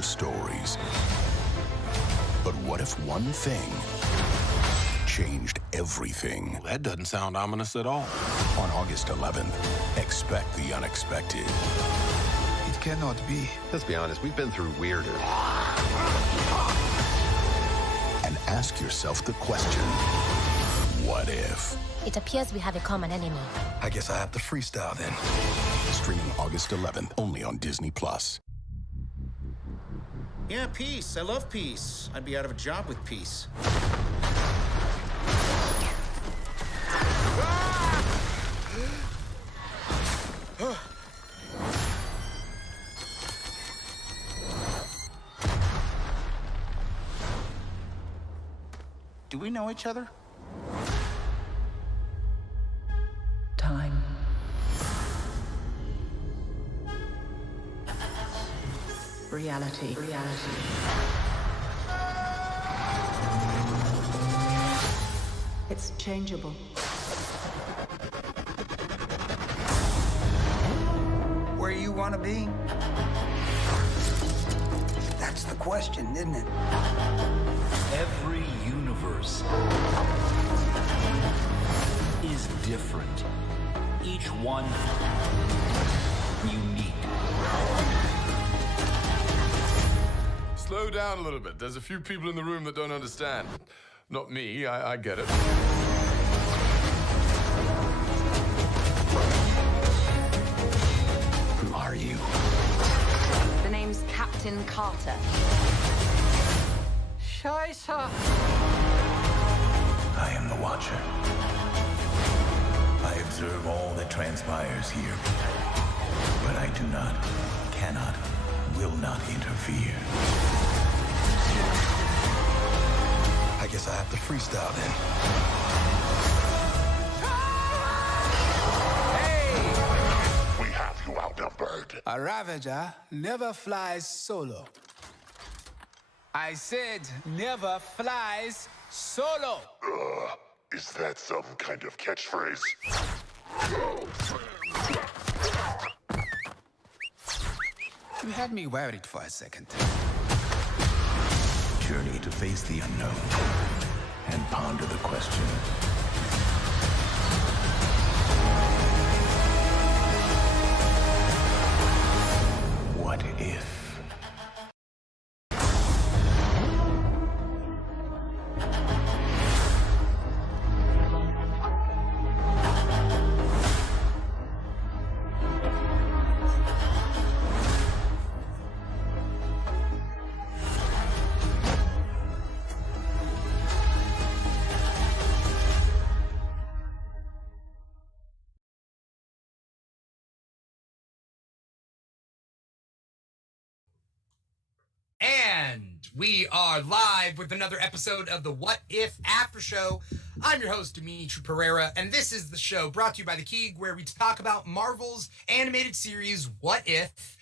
the stories. But what if one thing changed everything? Well, that doesn't sound ominous at all. On August 11th, expect the unexpected. It cannot be. Let's be honest, we've been through weirder. And ask yourself the question, what if? It appears we have a common enemy. I guess I have to freestyle then. Streaming August 11th, only on Disney+. Yeah, peace. I love peace. I'd be out of a job with peace. Do we know each other? Time. Reality. It's changeable. Where you want to be? That's the question, isn't it? Every universe is different. Each one unique. Slow down a little bit. There's a few people in the room that don't understand. Not me, I get it. Who are you? The name's Captain Carter. Scheiße. I am the Watcher. I observe all that transpires here. But I do not, cannot, will not interfere. I guess I have to freestyle then. We have you outnumbered. A Ravager never flies solo. I said never flies solo. Is that some kind of catchphrase? You had me worried for a second. Journey to face the unknown and ponder the question. What if? And we are live with another episode of the What If Aftershow. I'm your host, Dimitri Pereira, and this is the show brought to you by The Keeg, where we talk about Marvel's animated series, What If.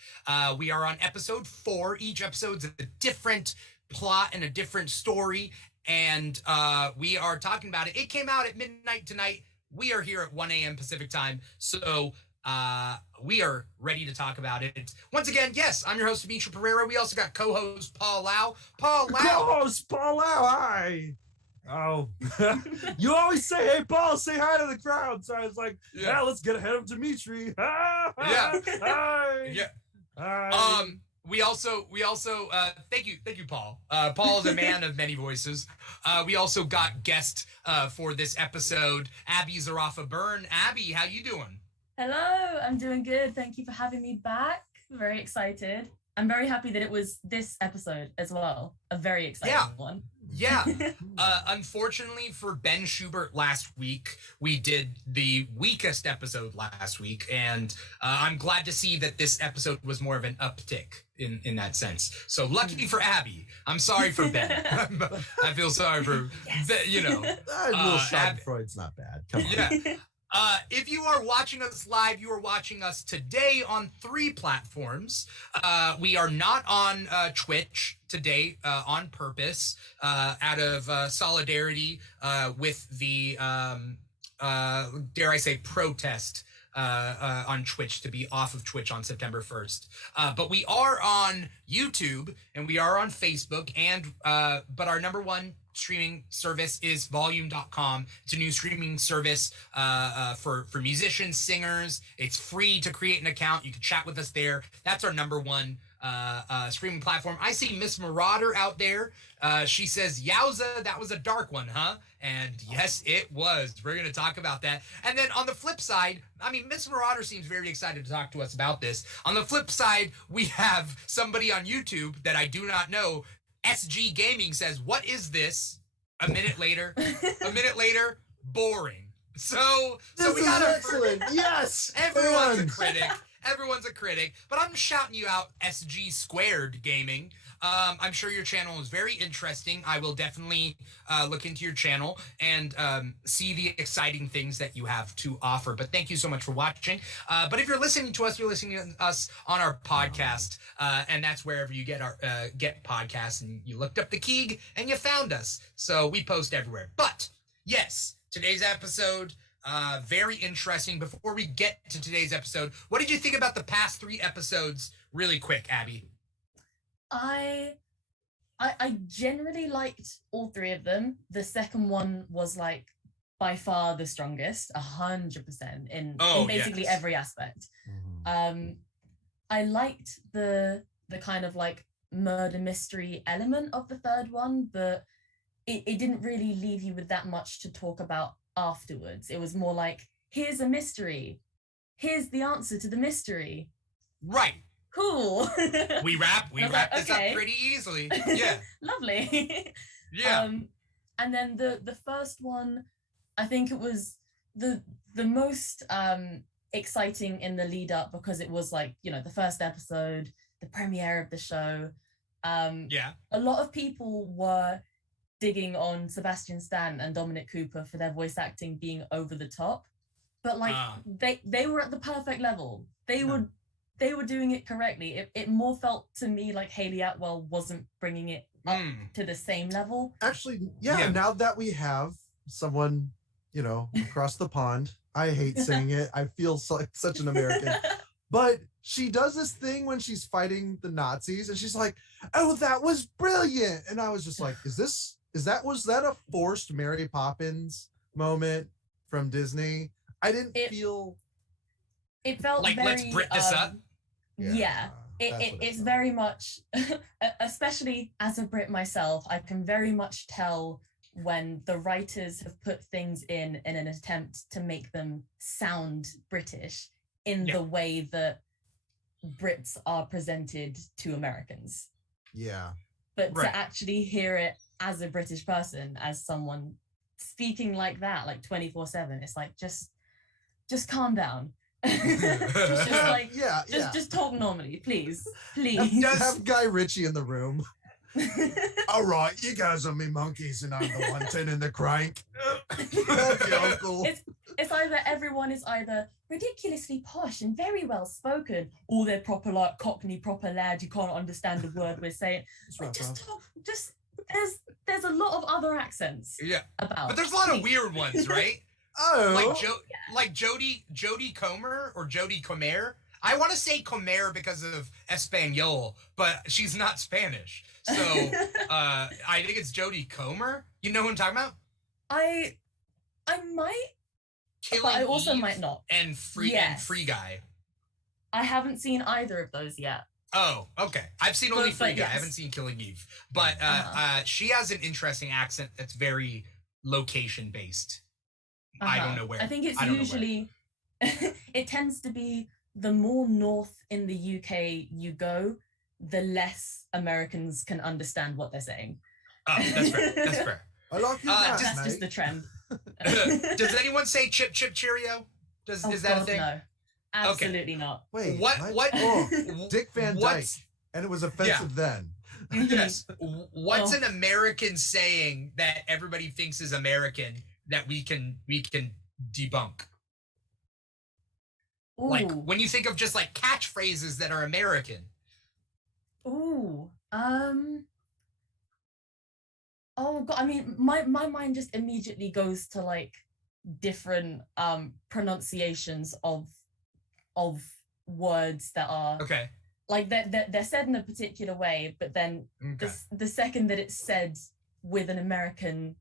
We are on episode 4. Each episode's a different plot and a different story, and we are talking about it. It came out at midnight tonight. We are here at 1 a.m. Pacific time, so we are ready to talk about it. Once again, yes, I'm your host, Dimitri Pereira. We also got co-host Paul Lau. Paul Lau. Co-host Paul Lau, hi. Oh, you always say, hey, Paul, say hi to the crowd. So I was like, yeah, let's get ahead of Dimitri. Yeah. Hi. Yeah. Hi. We also thank you, Paul. Paul is a man of many voices. We also got guest for this episode, Abby Zarafa-Byrne. Abby, how you doing? Hello, I'm doing good. Thank you for having me back. Very excited. I'm very happy that it was this episode as well. A very exciting one. Yeah. Unfortunately for Ben Schubert last week, we did the weakest episode last week, and I'm glad to see that this episode was more of an uptick in that sense. So lucky for Abby. I'm sorry for Ben. I feel sorry for Ben, you know. A little Schadenfreud's not bad. Come on. Yeah. If you are watching us live, you are watching us today on 3 platforms. We are not on Twitch today on purpose, out of solidarity with the, dare I say, protest on Twitch to be off of Twitch on September 1st. But we are on YouTube and we are on Facebook, and but our number one streaming service is volume.com. It's a new streaming service for musicians, singers. It's free to create an account. You can chat with us there. That's our number one streaming platform. I see Miss Marauder out there. She says, "Yowza, that was a dark one, huh?" And yes, it was. We're going to talk about that. And then on the flip side, I mean, Miss Marauder seems very excited to talk to us about this. On the flip side, we have somebody on YouTube that I do not know. SG Gaming says, "What is this?" A minute later, boring. So we got excellent. Yes. Everyone's a critic. Everyone's a critic, but I'm shouting you out, SG Squared Gaming. I'm sure your channel is very interesting. I will definitely look into your channel and see the exciting things that you have to offer. But thank you so much for watching. But if you're listening to us, you're listening to us on our podcast, and that's wherever you get our get podcasts. And you looked up the Keeg and you found us. So we post everywhere. But yes, today's episode. Very interesting. Before we get to today's episode, what did you think about the past 3 episodes? Really quick, Abby. I generally liked all 3 of them. The second one was like by far the strongest, 100% in basically every aspect. I liked the kind of like murder mystery element of the third one, but it didn't really leave you with that much to talk about afterwards. It was more like, here's a mystery, here's the answer to the mystery. Right. Cool. we wrap this up pretty easily. Yeah. Lovely. Yeah. And then the first one, I think it was the most exciting in the lead up, because it was like, you know, the first episode, the premiere of the show. A lot of people were digging on Sebastian Stan and Dominic Cooper for their voice acting being over the top, but like they were at the perfect level. They were doing it correctly. It more felt to me like Hayley Atwell wasn't bringing it up to the same level. Actually, now that we have someone, you know, across the pond, I hate saying it. I feel like such an American, but she does this thing when she's fighting the Nazis, and she's like, "Oh, that was brilliant," and I was just like, was that a forced Mary Poppins moment from Disney? I didn't feel. It felt like, very, let's Brit this up. It's very much, especially as a Brit myself, I can very much tell when the writers have put things in an attempt to make them sound British in the way that Brits are presented to Americans. Yeah. But to actually hear it as a British person, as someone speaking like that, like 24/7, it's like, just calm down. Just talk normally, please. Have Guy Ritchie in the room. All right, you guys are me monkeys, and I'm the one turning the crank. That's your uncle. It's either everyone is either ridiculously posh and very well spoken, or they're proper like Cockney proper lad. You can't understand the word we're saying. There's a lot of other accents. Yeah. But there's a lot of weird ones, right? Like Jodie Comer or Jodie Comer. I want to say Comer because of Espanol, but she's not Spanish. So I think it's Jodie Comer. You know who I'm talking about? I might. Killing but I also Eve might not. And Free Guy. I haven't seen either of those yet. Oh, okay. I've seen only Free Guy. I haven't seen Killing Eve. But she has an interesting accent that's very location based. I don't know where. I think it's usually it tends to be the more north in the UK you go, the less Americans can understand what they're saying. Oh, that's fair. That's fair. I like you that's just the trend. Does anyone say chip chip cheerio? Is that a thing? No. Absolutely not. Wait, what? Dick Van Dyke, and it was offensive then. Yes. What's an American saying that everybody thinks is American that we can debunk? Ooh. Like when you think of just like catchphrases that are American. Ooh. Oh god, I mean my mind just immediately goes to like different pronunciations of of words that are okay. Like they're said in a particular way, but then the second that it's said with an American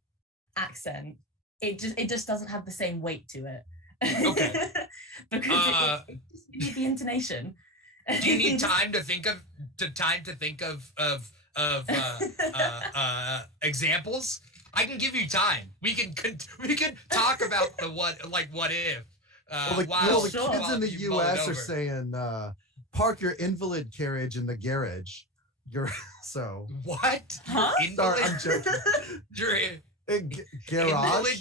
accent, it just doesn't have the same weight to it. Okay. Because it just needs the intonation. Do you need time to think of examples? I can give you time. We can talk about the what if. The kids in the U.S. are saying, "Park your invalid carriage in the garage." So what? Huh? Sorry, I'm joking. Garage. Invalid?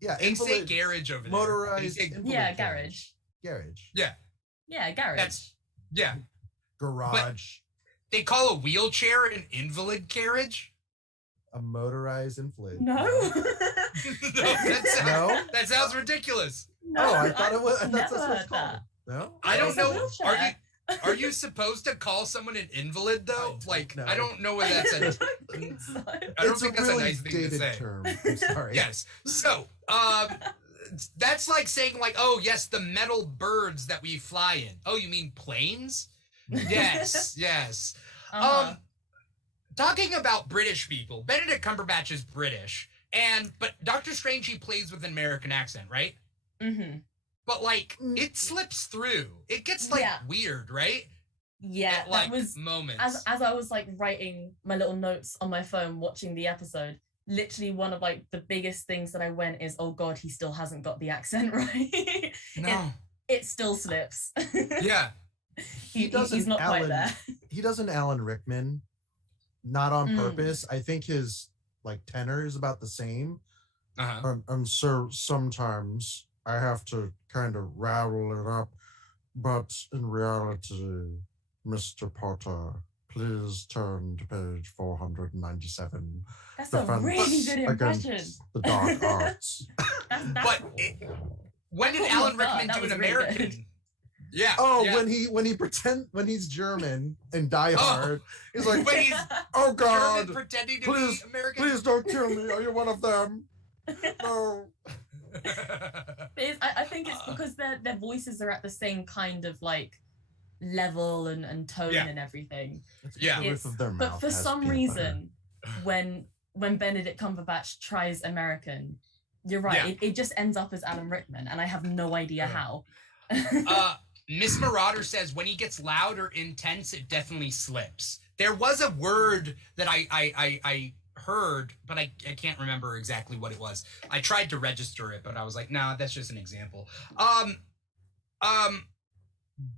Yeah, they say garage over there. Motorized. Yeah, garage. Garage. Yeah. Yeah, garage. Garage. But they call a wheelchair an invalid carriage? A motorized invalid. No. That sounds ridiculous. No, I thought it was. I thought that's what it's called. That. No, I don't know. Are you supposed to call someone an invalid though? I don't know whether that's a. I don't think that's a nice thing to say. Term. I'm sorry. Yes. So, that's like saying oh yes, the metal birds that we fly in. Oh, you mean planes? Yes. Yes. Talking about British people, Benedict Cumberbatch is British, but Doctor Strange, he plays with an American accent, right? Mm-hmm. But it slips through. It gets weird, right? Yeah, At, that was moments. As I was writing my little notes on my phone watching the episode. Literally, one of the biggest things that I went is, oh God, he still hasn't got the accent right. No, it still slips. Yeah, he's not quite there. He does an Alan Rickman, not on purpose. I think his tenor is about the same. And so sometimes I have to kind of rattle it up, but in reality, Mr. Potter, please turn to page 497. That's a really good impression. The dark arts. When did Alan Rickman do an American? Really yeah. Oh, yeah. when he's German and Die Hard, he's like, when he's oh God, German pretending to be American. Please don't kill me. Are you one of them? No. I think it's because their voices are at the same kind of level and tone and everything. Yeah. But for some reason, when Benedict Cumberbatch tries American, you're right. It just ends up as Alan Rickman, and I have no idea how. Miss Marauder says when he gets loud or intense, it definitely slips. There was a word that I heard, but I can't remember exactly what it was. I tried to register it, but I was like, nah, that's just an example.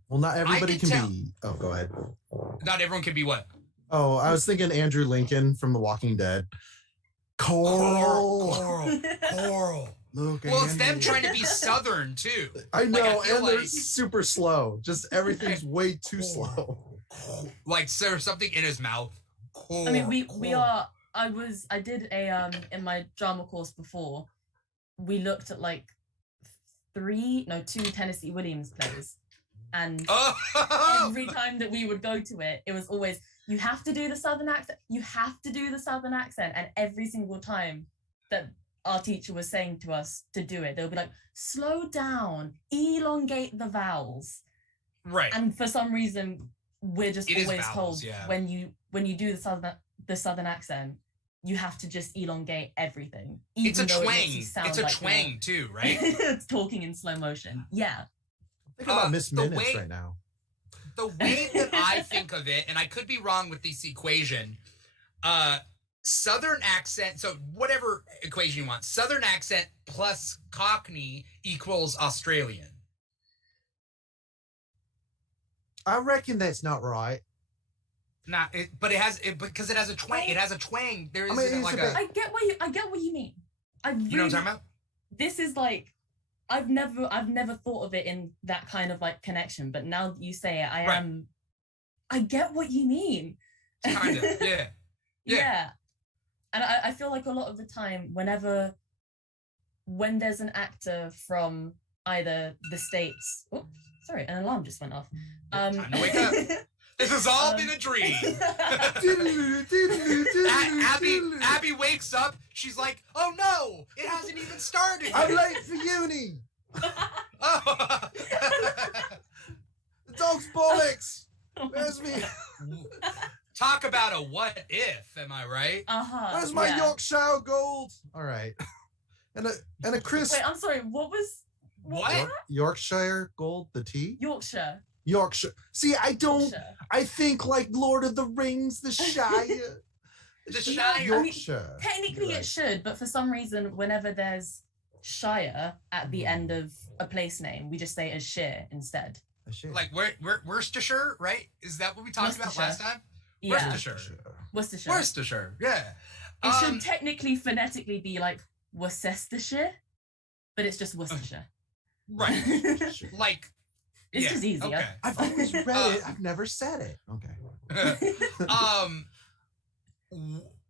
Well, not everybody can be. Oh, go ahead. Not everyone can be what? Oh, I was thinking Andrew Lincoln from The Walking Dead. Coral. Look, well, it's them trying to be Southern too. I know, and they're super slow. Just everything's way too slow. There's something in his mouth. I mean, we are. I did a in my drama course before. We looked at 2 Tennessee Williams plays, and every time that we would go to it, it was always, you have to do the Southern accent. You have to do the Southern accent, and every single time that our teacher was saying to us to do it, they'll be like, slow down, elongate the vowels. Right. And for some reason, we're just always vowels, told when you do the Southern accent, you have to just elongate everything. It's a twang. It's a twang too, right? It's talking in slow motion. Yeah. Think about Miss Minutes right now. The way that I think of it, and I could be wrong with this equation, Southern accent, so whatever equation you want, Southern accent plus Cockney equals Australian. I reckon that's not right. But because it has a twang. It has a twang. There is I get what you mean. You know what I'm talking about? This is I've never thought of it in that kind of connection, but now that you say it, I get what you mean. Kind of, yeah. Yeah. And I feel like a lot of the time, when there's an actor from either the States, oh, sorry, an alarm just went off. Time to wake up. This has all been a dream. Abby wakes up. She's like, oh no, it hasn't even started yet. I'm late for uni. dog's bollocks. Where's me? Talk about a what if, am I right? Where's my Yorkshire gold? All right. And a crisp. Wait, I'm sorry. What was what? Yorkshire gold, the tea? Yorkshire. See, I don't. I think like Lord of the Rings, the Shire. The Shire. Yorkshire. Technically, it should, but for some reason, whenever there's Shire at the end of a place name, we just say it as Shire instead. Like Worcestershire, right? Is that what we talked about last time? Yeah. Worcestershire. Yeah. It should technically phonetically be like Worcestershire, but it's just Worcestershire. Right. Like it's just easier. Okay. I've always read it. I've never said it. Okay.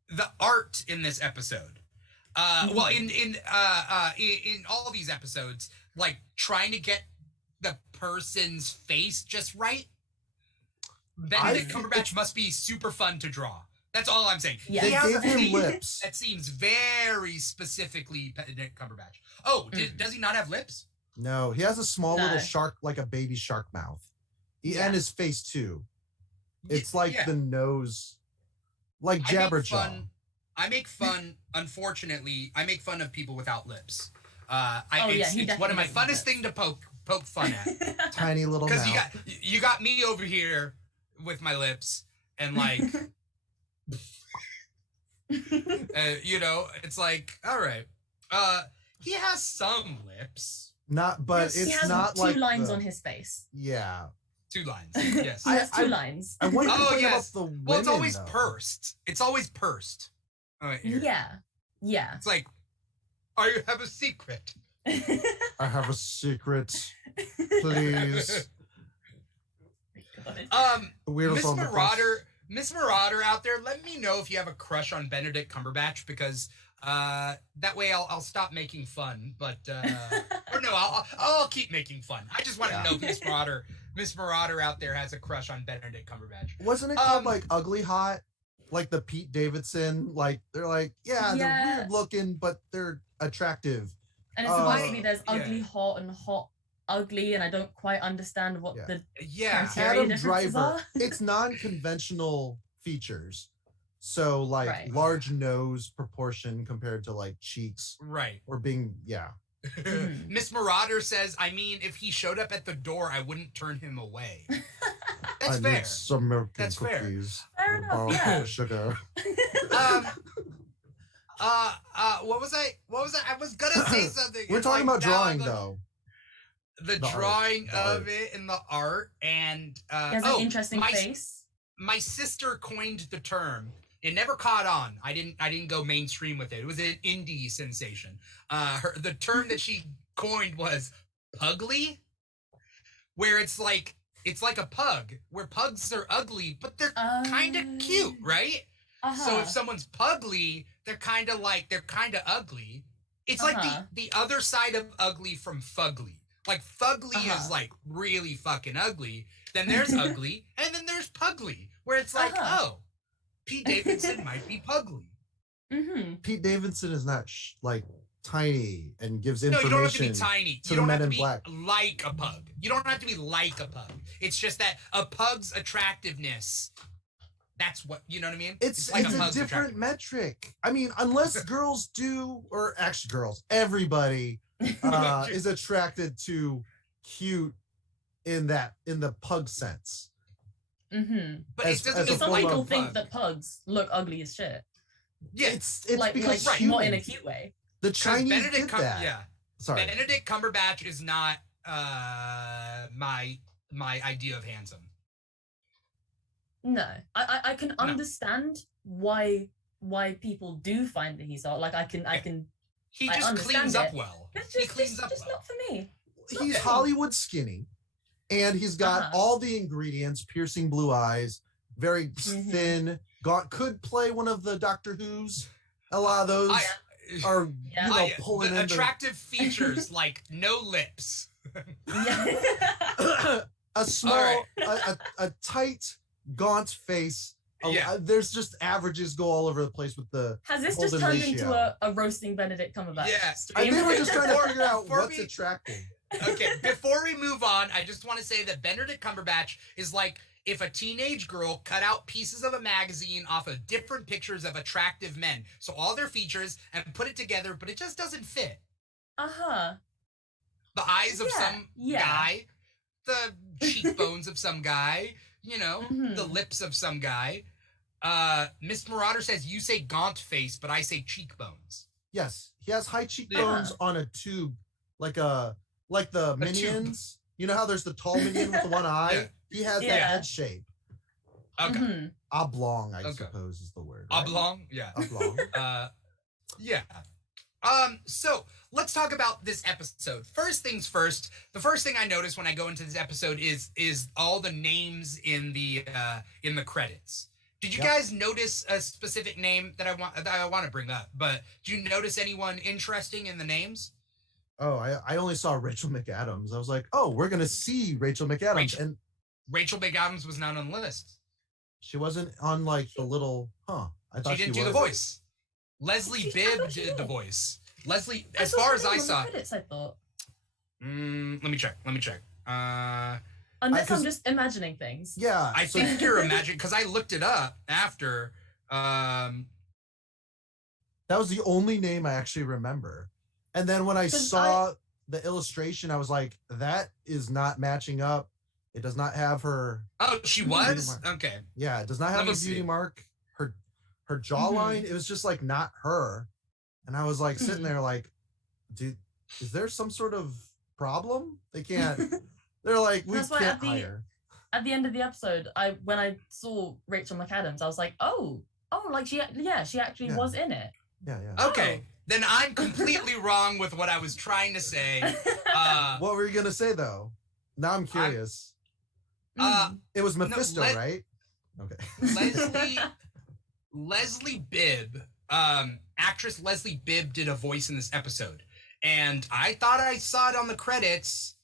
The art in this episode. Well, in all of these episodes, like trying to get the person's face just right. Benedict Cumberbatch must be super fun to draw. That's all I'm saying. Yeah. They gave him lips. That seems very specifically Benedict Cumberbatch. Oh, does he not have lips? No, he has a small little shark, like a baby shark mouth. And his face too. It's like the nose, like Jabberjaw. I make fun. Unfortunately, I make fun of people without lips. It's one of my funnest thing to poke fun at. Tiny little because mouth. you got me over here with my lips and like it's like, all right, he has some lips, but he has not two like lines on his face. Yeah, 2 lines. Yes, he has 2 lines. I want to complain about the women. Well, it's always pursed. It's always pursed. Yeah. It's like, I have a secret. I have a secret, please. Miss Marauder out there, let me know if you have a crush on Benedict Cumberbatch, because that way I'll stop making fun. But or no, I'll keep making fun. I just want to know if Miss Marauder out there has a crush on Benedict Cumberbatch. Wasn't it called like Ugly Hot? Like the Pete Davidson, like they're like, they're weird looking, but they're attractive. And it's supposed to be there's ugly hot and hot ugly, and I don't quite understand what the criteria differences are. It's non-conventional features. So like large nose proportion compared to like cheeks. Right. Or being Miss Marauder says, I mean, if he showed up at the door, I wouldn't turn him away. That's fair. Need some milk and That's cookies. Fair enough. Yeah. Sugar. What was I? I was gonna say something. We're talking about drawing though. The drawing of it and the art, and he has an interesting face. My sister coined the term. It never caught on. I didn't go mainstream with it. It was an indie sensation. The term that she coined was pugly, where it's like a pug, where pugs are ugly, but they're kind of cute, right? So if someone's pugly, they're kind of ugly. It's like the other side of ugly from fugly. Like fugly is like really fucking ugly. Then there's ugly, and then there's pugly, where it's like, Pete Davidson might be pugly. Pete Davidson is not like tiny and gives information. No, you don't have to be tiny. To You don't the have men to in be black. like a pug. You don't have to be like a pug. It's just that a pug's attractiveness. That's what, you know what I mean? It's like a different metric. I mean, unless girls do, or actually girls, everybody is attracted to cute in the pug sense. But some people think that pugs look ugly as shit. Yeah, it's like because not in a cute way. The Chinese Benedict did that. Yeah. Sorry. Benedict Cumberbatch is not my idea of handsome. No, I can understand why people do find that he's hot. Like I can. He just cleans up well. He cleans up well. Not for me. He's Hollywood skinny, and he's got all the ingredients: piercing blue eyes, very thin. Could play one of the Doctor Who's. A lot of those are pulling in attractive features like no lips. A small, a tight, gaunt face. There's just averages go all over the place with the. Has this just turned into a roasting Benedict Cumberbatch? Yeah, I think we're just trying to figure out what's attractive. Okay, before we move on, I just want to say that Benedict Cumberbatch is like if a teenage girl cut out pieces of a magazine off of different pictures of attractive men. So all their features and put it together, but it just doesn't fit. Uh-huh. The eyes of some guy, the cheekbones of some guy, you know, the lips of some guy. Miss Marauder says you say gaunt face, but I say cheekbones. Yes, he has high cheekbones on a tube, like the Minions. You know how there's the tall Minion with the one eye? He has that head shape. Okay. Oblong, I suppose is the word. Right? Oblong? Yeah. Oblong. Yeah. So let's talk about this episode. First things first, the first thing I noticed when I go into this episode is all the names in the credits. Did you guys notice a specific name that I want to bring up? But did you notice anyone interesting in the names? Oh, I only saw Rachel McAdams. I was like, oh, we're gonna see Rachel McAdams, and Rachel McAdams was not on the list. She wasn't on like the little. I thought she didn't do the voice. Leslie Bibb did the voice. Leslie, as far as I saw, credits, I thought. Let me check. Unless I'm just imagining things. Yeah, I think you're imagining because I looked it up after. That was the only name I actually remember. And then when I saw the illustration, I was like, that is not matching up. It does not have her. Oh, she was? Okay. Yeah, it does not have a beauty mark. Her jawline, it was just like not her. And I was like sitting there like, dude, is there some sort of problem? They can't. They're like, we can't hire. At the end of the episode, when I saw Rachel McAdams, I was like, like she actually was in it. Yeah. Okay. Then I'm completely wrong with what I was trying to say. What were you gonna say though? Now I'm curious. It was Mephisto, right? Okay. Leslie Bibb, actress Leslie Bibb did a voice in this episode. And I thought I saw it on the credits,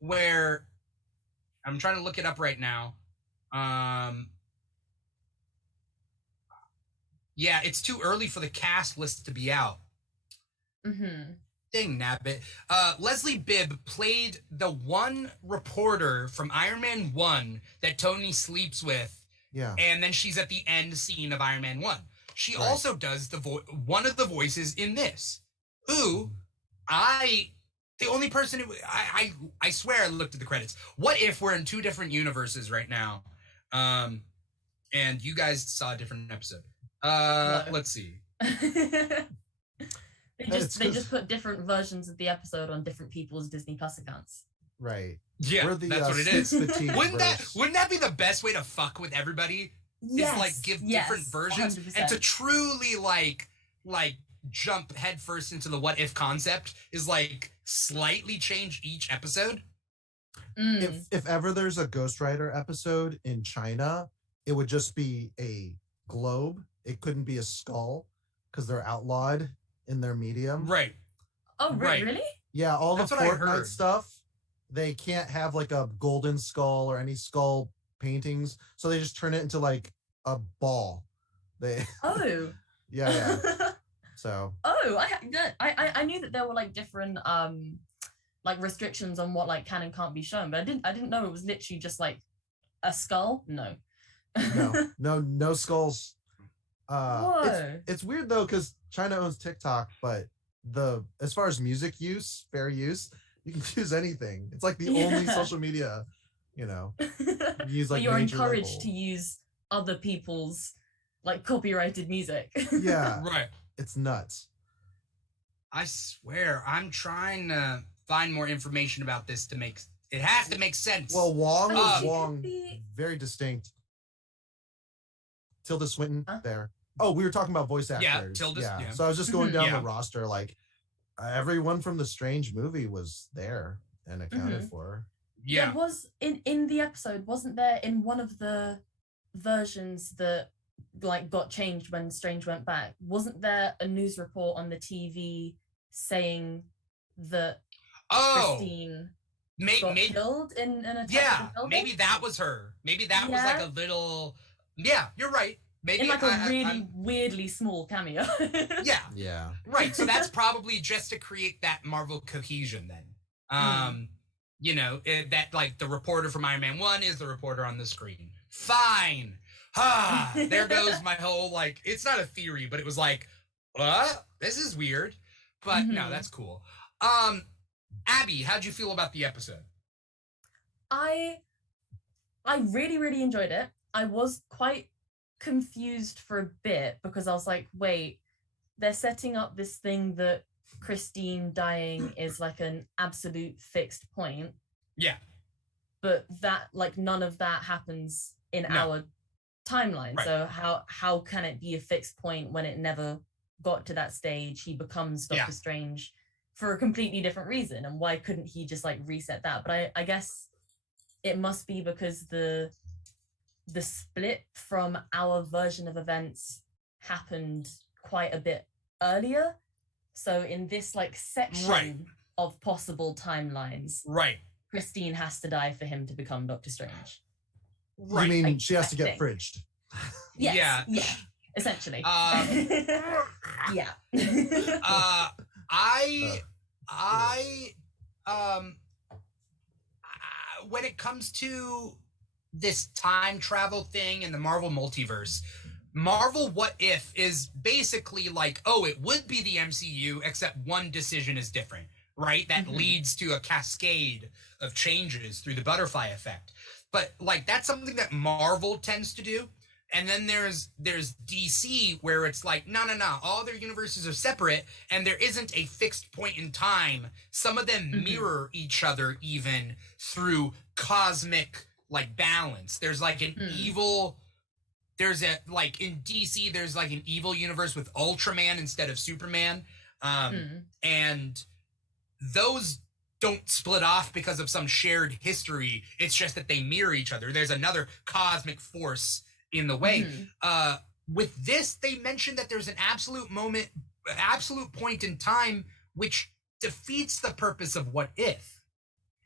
where I'm trying to look it up right now. Yeah, it's too early for the cast list to be out. Dang nabbit. Leslie Bibb played the one reporter from Iron Man 1 that Tony sleeps with. Yeah. And then she's at the end scene of Iron Man 1. She also does one of the voices in this. Who the only person who I swear I looked at the credits. What if we're in two different universes right now? And you guys saw a different episode. Let's see. They just put different versions of the episode on different people's Disney Plus accounts. Right. Yeah, that's what it is. Wouldn't that be the best way to fuck with everybody? Yes. Is like give different versions 100%. and to truly like jump headfirst into the what if concept is like slightly change each episode. If ever there's a Ghost Rider episode in China, it would just be a globe. It couldn't be a skull because they're outlawed in their medium. Right. Oh, really? Yeah, all That's the what I Fortnite heard. stuff, they can't have like a golden skull or any skull paintings, so they just turn it into like a ball. Oh. yeah. So. Oh, I knew that there were like different like restrictions on what like can and can't be shown, but I didn't know it was literally just like a skull. No. no skulls. It's weird though because China owns TikTok, but as far as music use, fair use, you can use anything. It's like the only social media, use like. But you're major encouraged label. to use other people's like copyrighted music. Yeah, right. It's nuts. I swear, I'm trying to find more information about this to make it has to make sense. Well, Wong, very distinct. Tilda Swinton there. Oh, we were talking about voice actors. Yeah, Tilda. Yeah. So I was just going down the roster. Like everyone from the Strange movie was there and accounted for. Yeah. There was in the episode, wasn't there in one of the versions that like got changed when Strange went back? Wasn't there a news report on the TV saying that Christine got killed in an attack? Yeah, maybe that was her. Maybe that was like a little. Yeah, you're right. Maybe in like a really weirdly small cameo. Yeah. Yeah. Right. So that's probably just to create that Marvel cohesion then. You know, that like the reporter from Iron Man 1 is the reporter on the screen. Fine. There goes my whole, like, it's not a theory, but it was like, this is weird. But no, that's cool. Abby, how'd you feel about the episode? I really, really enjoyed it. I was quite confused for a bit because I was like, wait, they're setting up this thing that Christine dying is like an absolute fixed point. Yeah. But that, like, none of that happens in our timeline. Right. So how can it be a fixed point when it never got to that stage? He becomes Doctor Strange for a completely different reason. And why couldn't he just like reset that? But I guess it must be because the split from our version of events happened quite a bit earlier. So in this like section of possible timelines, Christine has to die for him to become Doctor Strange. I mean, she has to get fridged. Yes, yeah, essentially. Yeah. When it comes to this time travel thing in the Marvel multiverse, Marvel What If is basically like, oh, it would be the MCU, except one decision is different, right? That leads to a cascade of changes through the butterfly effect. But like, that's something that Marvel tends to do. And then there's DC, where it's like, no, all their universes are separate, and there isn't a fixed point in time. Some of them mirror each other even through cosmic like balance. There's like an evil, there's a, like in DC, there's like an evil universe with Ultraman instead of Superman. And those don't split off because of some shared history. It's just that they mirror each other. There's another cosmic force in the way. With this, they mentioned that there's an absolute point in time which defeats the purpose of What If.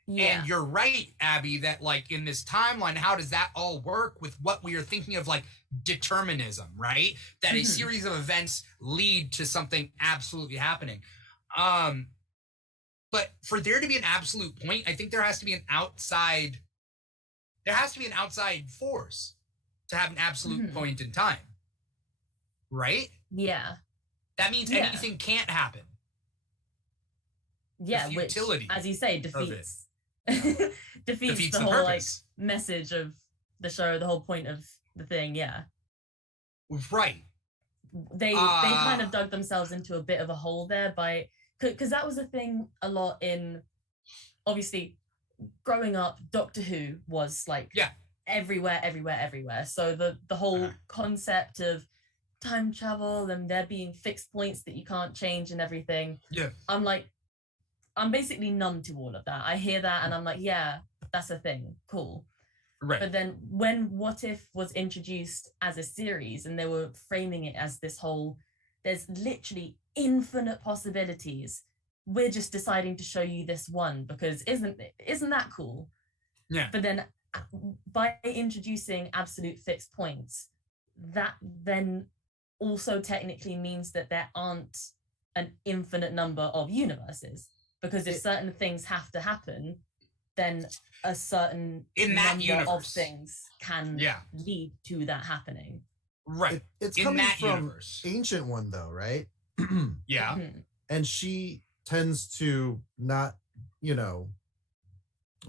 And you're right, Abby, that like in this timeline, how does that all work with what we are thinking of like determinism, right? That a series of events lead to something absolutely happening. But for there to be an absolute point, I think there has to be an outside force to have an absolute point in time. Right? Yeah. That means anything can't happen. Yeah, the futility, which, as you say, defeats defeats the whole like message of the show, the whole point of the thing. Yeah. Right. They kind of dug themselves into a bit of a hole there because that was a thing a lot in, obviously, growing up, Doctor Who was like everywhere. So the whole concept of time travel and there being fixed points that you can't change and everything. Yeah. I'm basically numb to all of that. I hear that and I'm like, yeah, that's a thing. Cool. Right. But then when What If was introduced as a series and they were framing it as this whole, there's literally infinite possibilities. We're just deciding to show you this one because isn't that cool? Yeah. But then by introducing absolute fixed points, that then also technically means that there aren't an infinite number of universes. Because if certain things have to happen, then a certain number of things can lead to that happening. Right. It's coming from Ancient One, though, right? Yeah. And she tends to not,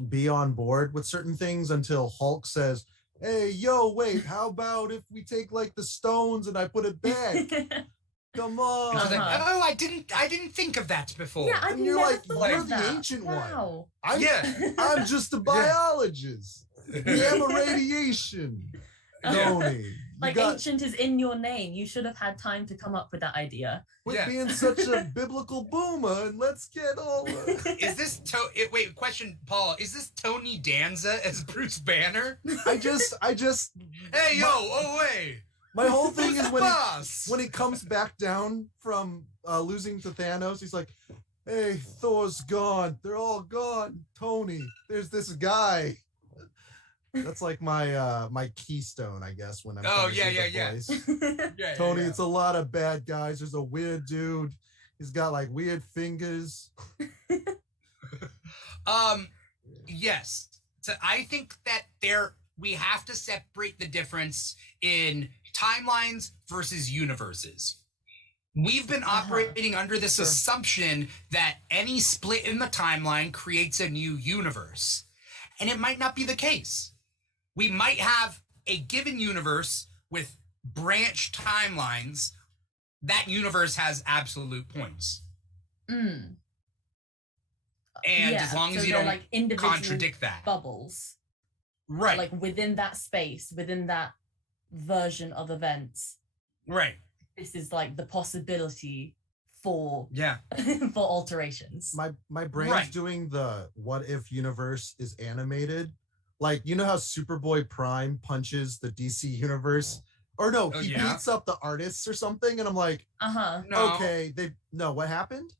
be on board with certain things until Hulk says, hey, yo, wait, how about if we take like the stones and I put it back? Come on. I was like, oh, I didn't think of that before. Yeah, and you're like, you're the Ancient One. I'm just a biologist. We have a radiation. Tony. Like ancient is in your name. You should have had time to come up with that idea. With being such a biblical boomer, and let's get all. Is this wait? Question, Paul. Is this Tony Danza as Bruce Banner? I just. Hey yo! Oh wait. My whole thing is when he comes back down from losing to Thanos, he's like, "Hey, Thor's gone. They're all gone. Tony, there's this guy." That's like my keystone, I guess, when I'm yeah. Tony, it's a lot of bad guys. There's a weird dude. He's got like weird fingers. Yes. So I think that we have to separate the difference in timelines versus universes. We've been operating under this assumption that any split in the timeline creates a new universe. And it might not be the case. We might have a given universe with branch timelines. That universe has absolute points. And as long as you don't like individual contradict that. bubbles. Right. Like within that space, within that version of events. Right. This is like the possibility for for alterations. My brain's doing the what if universe is animated. Like, you know how Superboy Prime punches the DC universe? Or no, he beats up the artists or something, and I'm like, No. okay, what happened?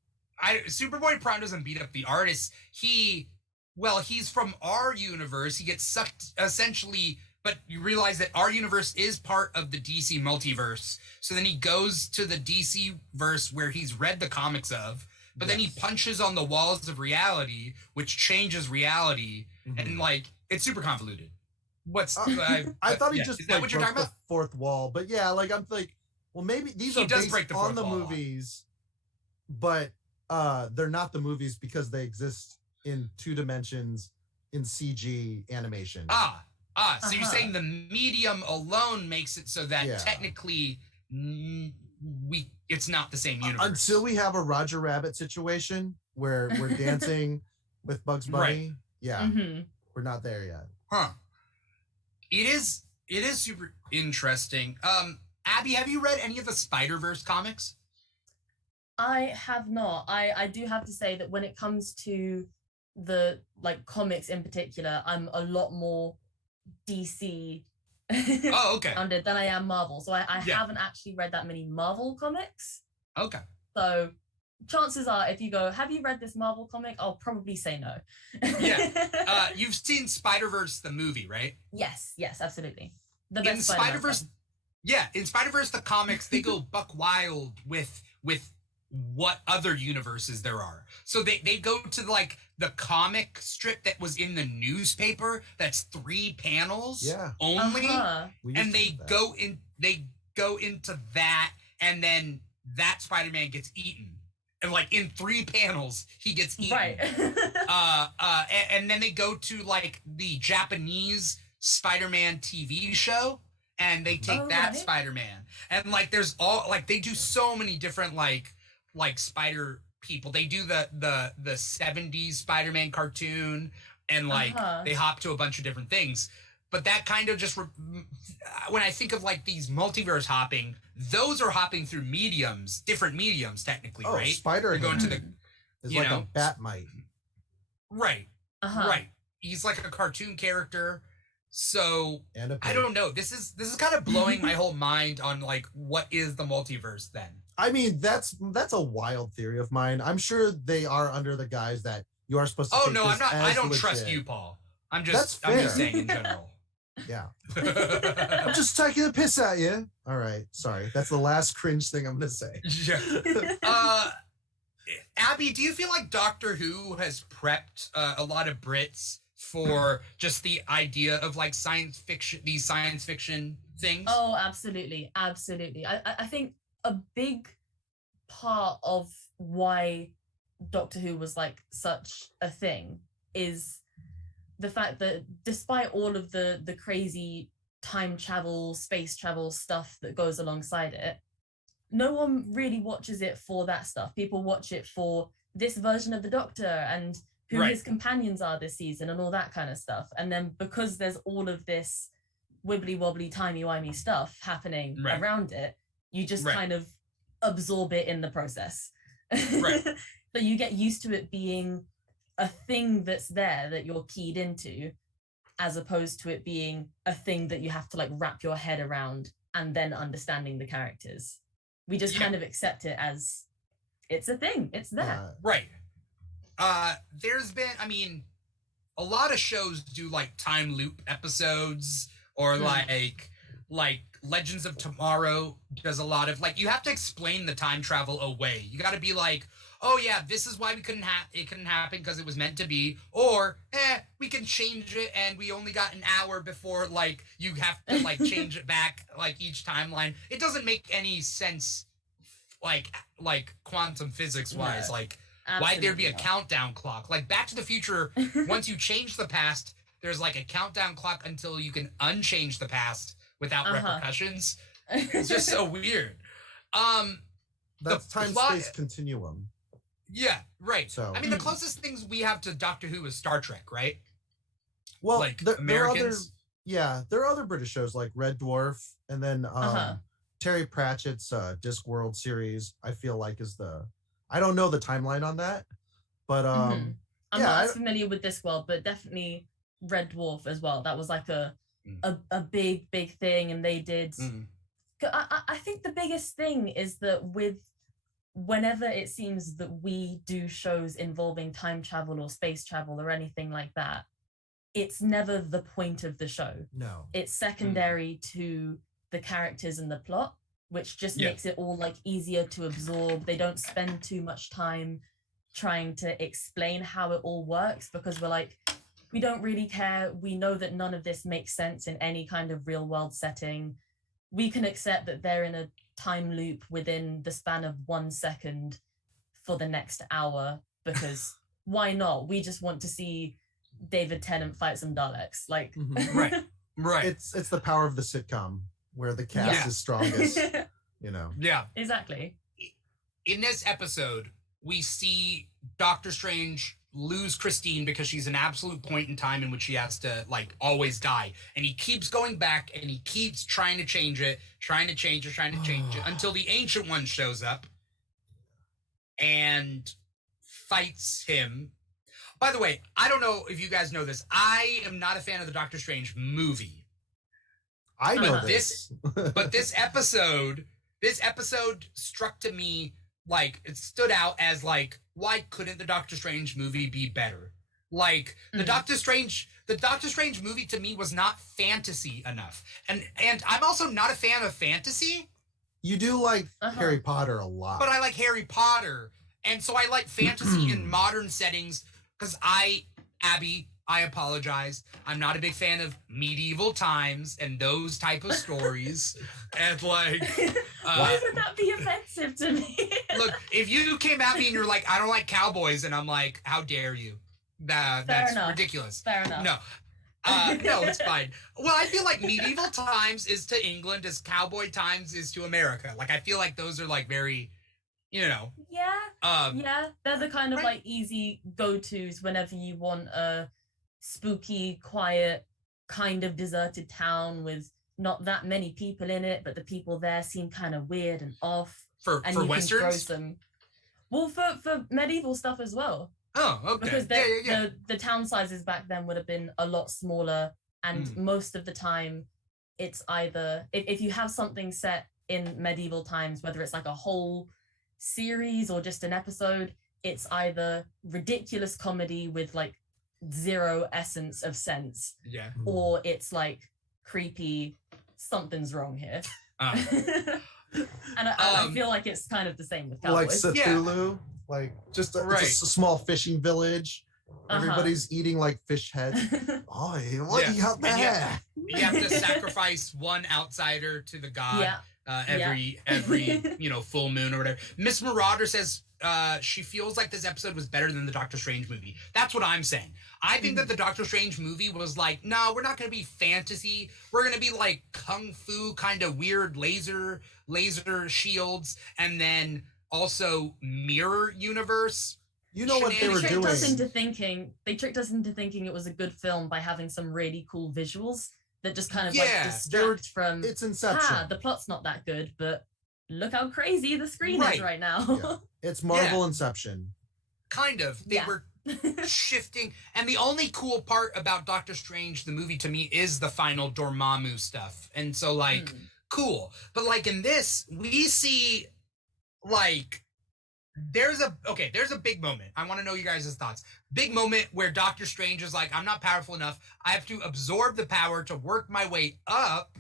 Superboy Prime doesn't beat up the artists. He's from our universe. He gets sucked essentially, but you realize that our universe is part of the DC multiverse. So then he goes to the DC verse where he's read the comics of, but then he punches on the walls of reality, which changes reality, and like it's super convoluted. I thought he just is that what you're broke talking about? the fourth wall, but yeah, like I'm like, well, maybe these are based on the movies, but they're not the movies because they exist in 2 dimensions in CG animation. So you're saying the medium alone makes it so that technically it's not the same universe. Until we have a Roger Rabbit situation where we're dancing with Bugs Bunny. Yeah. We're not there yet. It is super interesting. Abby, have you read any of the Spider-Verse comics? I have not. I do have to say that when it comes to the like comics in particular, I'm a lot more DC founded than I am Marvel. So I haven't actually read that many Marvel comics. Okay. So chances are, if you go, have you read this Marvel comic? I'll probably say no. You've seen Spider-Verse the movie, right? Yes, absolutely. The best in Spider-Verse. Yeah, in Spider-Verse the comics, they go buck wild with what other universes there are. So they go to like the comic strip that was in the newspaper that's 3 panels only, and they go into that, and then that Spider-Man gets eaten. And like in 3 panels, he gets eaten. Right. And then they go to like the Japanese Spider-Man TV show, and they take that Spider-Man. And like there's all like they do so many different like Spider people. They do the 70s Spider-Man cartoon, and like they hop to a bunch of different things. But that kind of just when I think of like these multiverse hopping, those are hopping through different mediums technically, right? Spider going to the is like a Batmite. Right. Right. He's like a cartoon character. So I don't know. This is kind of blowing my whole mind on like what is the multiverse then? I mean, that's a wild theory of mine. I'm sure they are under the guise that you are supposed to. Oh no, I'm not. I don't trust you, Paul. I'm just saying in general. Yeah. I'm just taking a piss at you. All right. Sorry. That's the last cringe thing I'm going to say. Yeah. Abby, do you feel like Doctor Who has prepped a lot of Brits for just the idea of like these science fiction things? Oh, absolutely. Absolutely. I think a big part of why Doctor Who was like such a thing is the fact that despite all of the crazy time travel, space travel stuff that goes alongside it, no one really watches it for that stuff. People watch it for this version of the Doctor and who his companions are this season and all that kind of stuff. And then because there's all of this wibbly wobbly, timey-wimey stuff happening around it, you just kind of absorb it in the process. So you get used to it being a thing that's there that you're keyed into, as opposed to it being a thing that you have to like wrap your head around and then understanding the characters. We just kind of accept it as it's a thing. It's there. Right. There's been, I mean, a lot of shows do like time loop episodes or like like Legends of Tomorrow does a lot of like, you have to explain the time travel away. You got to be like, oh yeah, this is why it couldn't happen because it was meant to be, or we can change it and we only got an hour before, like you have to like change it back like each timeline. It doesn't make any sense, like quantum physics wise. No, like why'd there be a not. countdown clock? Like Back to the Future, once you change the past, there's like a countdown clock until you can unchange the past without repercussions. It's just so weird. That's time-space continuum. Yeah, right. So I mean, the closest things we have to Doctor Who is Star Trek, right? Well, like there are other, Americans. there are other British shows like Red Dwarf, and then Terry Pratchett's Discworld series. I feel like is I don't know the timeline on that, but I'm not as familiar with Discworld, but definitely Red Dwarf as well. That was like a big thing, and they did. I think the biggest thing is that whenever it seems that we do shows involving time travel or space travel or anything like that, it's never the point of the show. No. It's secondary to the characters and the plot, which just makes it all like easier to absorb. They don't spend too much time trying to explain how it all works because we're like, we don't really care. We know that none of this makes sense in any kind of real world setting. We can accept that they're in a time loop within the span of 1 second for the next hour because why not? We just want to see David Tennant fight some Daleks. Like right. It's the power of the sitcom where the cast is strongest. Yeah, exactly. In this episode, we see Doctor Strange lose Christine because she's an absolute point in time in which she has to like always die, and he keeps going back and he keeps trying to change it until the Ancient One shows up and fights him. By the way, I don't know if you guys know this, I am not a fan of the Doctor Strange movie. I know this. But this episode struck to me like it stood out as like, why couldn't the Doctor Strange movie be better? Like the Doctor Strange movie to me was not fantasy enough. And I'm also not a fan of fantasy. You do like Harry Potter a lot. But I like Harry Potter. And so I like fantasy in modern settings because Abby, I apologize. I'm not a big fan of medieval times and those type of stories. And like, why would that be offensive to me? Look, if you came at me and you're like, I don't like cowboys, and I'm like, how dare you? That's ridiculous. Fair enough. No. No, it's fine. Well, I feel like medieval times is to England as cowboy times is to America. Like, I feel like those are like very, Yeah, they're the kind of like easy go-tos whenever you want a spooky, quiet, kind of deserted town with not that many people in it, but the people there seem kind of weird and off. For westerns? Well, for medieval stuff as well. Oh, okay. Because the town sizes back then would have been a lot smaller, and most of the time, it's either if you have something set in medieval times, whether it's like a whole series or just an episode, it's either ridiculous comedy with like zero essence of sense, or it's like creepy, something's wrong here. And I feel like it's kind of the same with cowboys. Like Cthulhu, like just a small fishing village. Everybody's eating like fish heads. Oh, what do you have there? You have to sacrifice one outsider to the god every full moon or whatever. Miss Marauder says she feels like this episode was better than the Doctor Strange movie. That's what I'm saying. I think that the Doctor Strange movie was like, no, we're not going to be fantasy. We're going to be like kung fu kind of weird laser shields, and then also mirror universe. You know what they were doing? They tricked us into thinking it was a good film by having some really cool visuals that just kind of like distract from. It's Inception. The plot's not that good, but look how crazy the screen is right now. It's Marvel Inception. Kind of. They were shifting. And the only cool part about Doctor Strange, the movie, to me, is the final Dormammu stuff. And so, like, cool. But, like, in this, we see, like, there's a big moment. I want to know you guys' thoughts. Big moment where Doctor Strange is like, I'm not powerful enough. I have to absorb the power to work my way up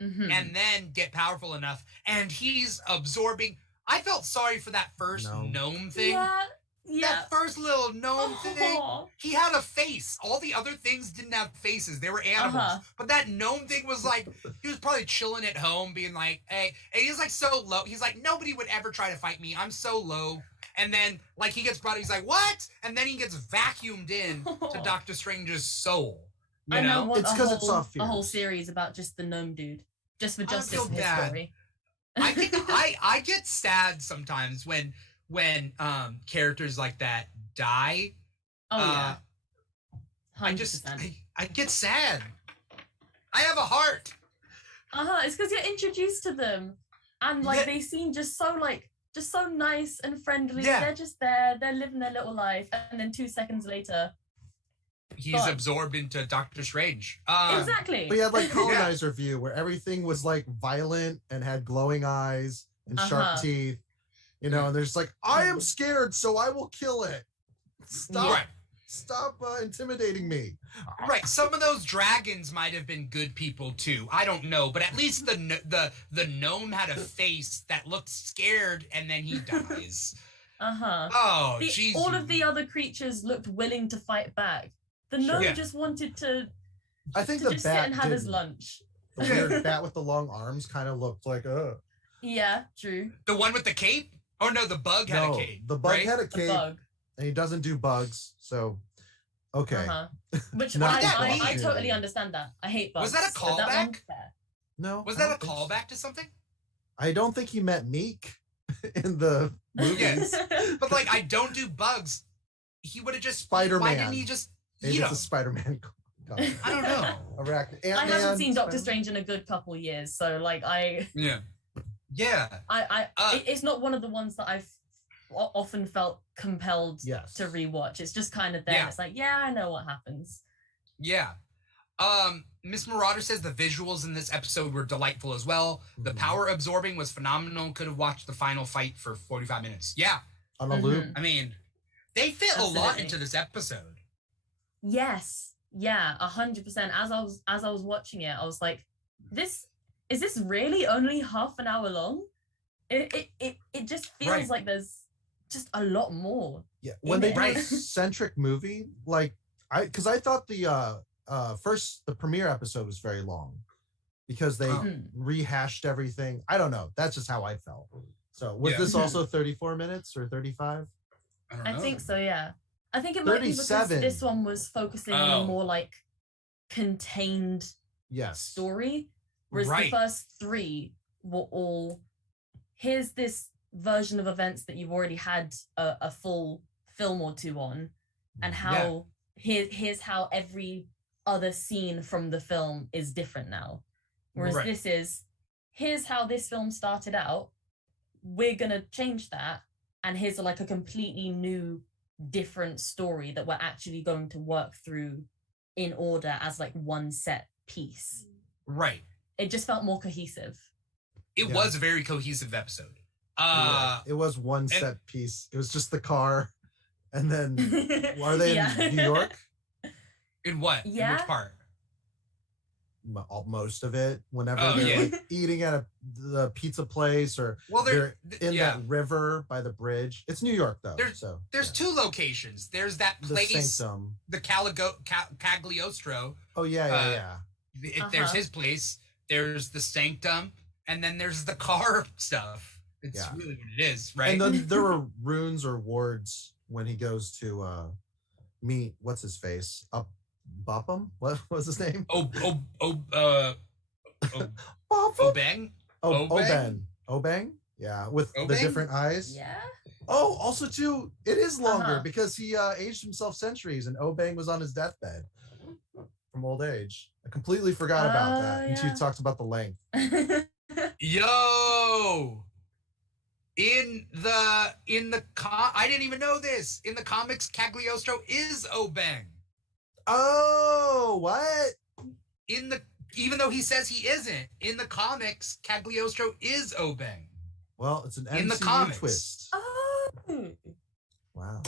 and then get powerful enough. And he's absorbing. I felt sorry for that first gnome thing. That first little gnome thing. He had a face. All the other things didn't have faces. They were animals. But that gnome thing was like, he was probably chilling at home being like, hey. And he was like so low. He's like, nobody would ever try to fight me. I'm so low. And then like he gets brought, he's like, what? And then he gets vacuumed in to Doctor Strange's soul. You know? It's because it's off a whole series about just the gnome dude. Just for justice in his story. I think I get sad sometimes when characters like that die. Oh yeah. 100%. I get sad. I have a heart. It's because you're introduced to them, and like they seem just so nice and friendly. They're just there. They're living their little life, and then 2 seconds later, he's absorbed into Doctor Strange. Exactly. But he had like colonizer view where everything was like violent and had glowing eyes and sharp teeth. You know, and there's like, I am scared, so I will kill it. Stop intimidating me. Right. Some of those dragons might have been good people too. I don't know, but at least the gnome had a face that looked scared, and then he dies. Oh, jeez. All of the other creatures looked willing to fight back. The gnome just wanted to. I think to the just bat sit and have his didn't. lunch. The weird bat with the long arms kind of looked like Yeah, true. The one with the cape? Oh no, the bug had a cape. The bug right? had a cape, and he doesn't do bugs, so okay. Which Not I totally understand that. I hate bugs. Was that a so that callback? one's fair. No. Was that a callback to something? I don't think he met Meek in the movies. But like, I don't do bugs. He would have just Spider-Man. Why didn't he just Maybe eat it's him? a Spider-Man. I don't know. I haven't seen Doctor Strange in a good couple years, so like it's not one of the ones that I've often felt compelled to rewatch. It's just kind of there. It's like, I know what happens. Yeah. Miss Marauder says the visuals in this episode were delightful as well. The power absorbing was phenomenal. Could have watched the final fight for 45 minutes. Yeah. On a loop. I mean, they fit a lot into this episode. Yes. Yeah, 100%. As I was watching it, I was like, is this really only half an hour long? It just feels like there's just a lot more. Yeah, when they do a centric movie, like because I thought the premiere episode was very long because they rehashed everything. I don't know. That's just how I felt. So was this also 34 minutes or 35? I think so. Yeah, I think it might be because this one was focusing on a more like contained story, whereas the first three were all here's this version of events that you've already had a full film or two on, and how here's how every other scene from the film is different now, whereas this is here's how this film started out, we're gonna change that, and here's like a completely new different story that we're actually going to work through in order as like one set piece. Right. It just felt more cohesive. It was a very cohesive episode. It was one set piece. It was just the car, and then are they in New York? In what? In which part? Most of it. Whenever they're like eating at the pizza place, or they're in that river by the bridge. It's New York though. There's two locations. There's that place, the Sanctum, the Cagliostro. Oh yeah. There's his place. There's the Sanctum, and then there's the car stuff. It's really what it is, right? And then there were runes or wards when he goes to meet what's his face up Bopham. What was his name? Obeng. Obeng. Yeah, with the different eyes. Yeah. Oh, also too, it is longer because he aged himself centuries, and Obeng was on his deathbed from old age. I completely forgot about that until you talked about the length. Yo. I didn't even know this. In the comics, Cagliostro is Obeng. Oh, what? Even though he says he isn't, in the comics, Cagliostro is Obeng. Well, it's an MCU in the comics. twist. Oh. Wow.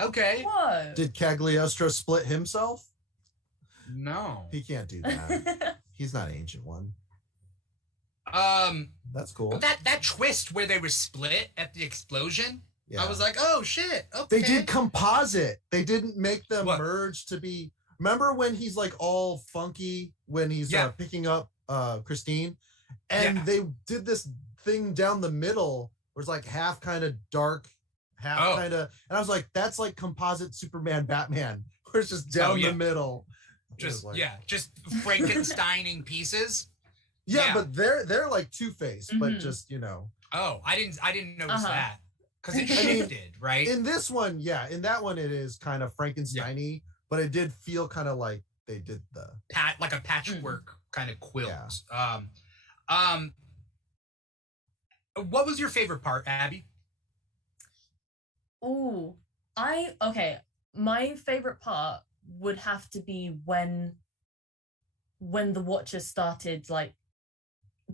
Okay. Whoa. Did Cagliostro split himself? No. He can't do that. He's not Ancient One. That's cool. That twist where they were split at the explosion, Yeah. I was like, oh shit. Okay. They did composite. They didn't make them merge to be. Remember when he's like all funky when he's picking up Christine, and they did this thing down the middle where it's like half kind of dark, half kind of, and I was like, that's like composite Superman Batman, where it's just down the middle. Just just Frankensteining pieces. Yeah, but they're like Two-Face, but just Oh, I didn't notice that because it shifted, right? In this one, in that one it is kind of Frankenstein-y, but it did feel kind of like they did the like a patchwork kind of quilt. What was your favorite part, Abby? Oh, my favorite part would have to be when the Watcher started like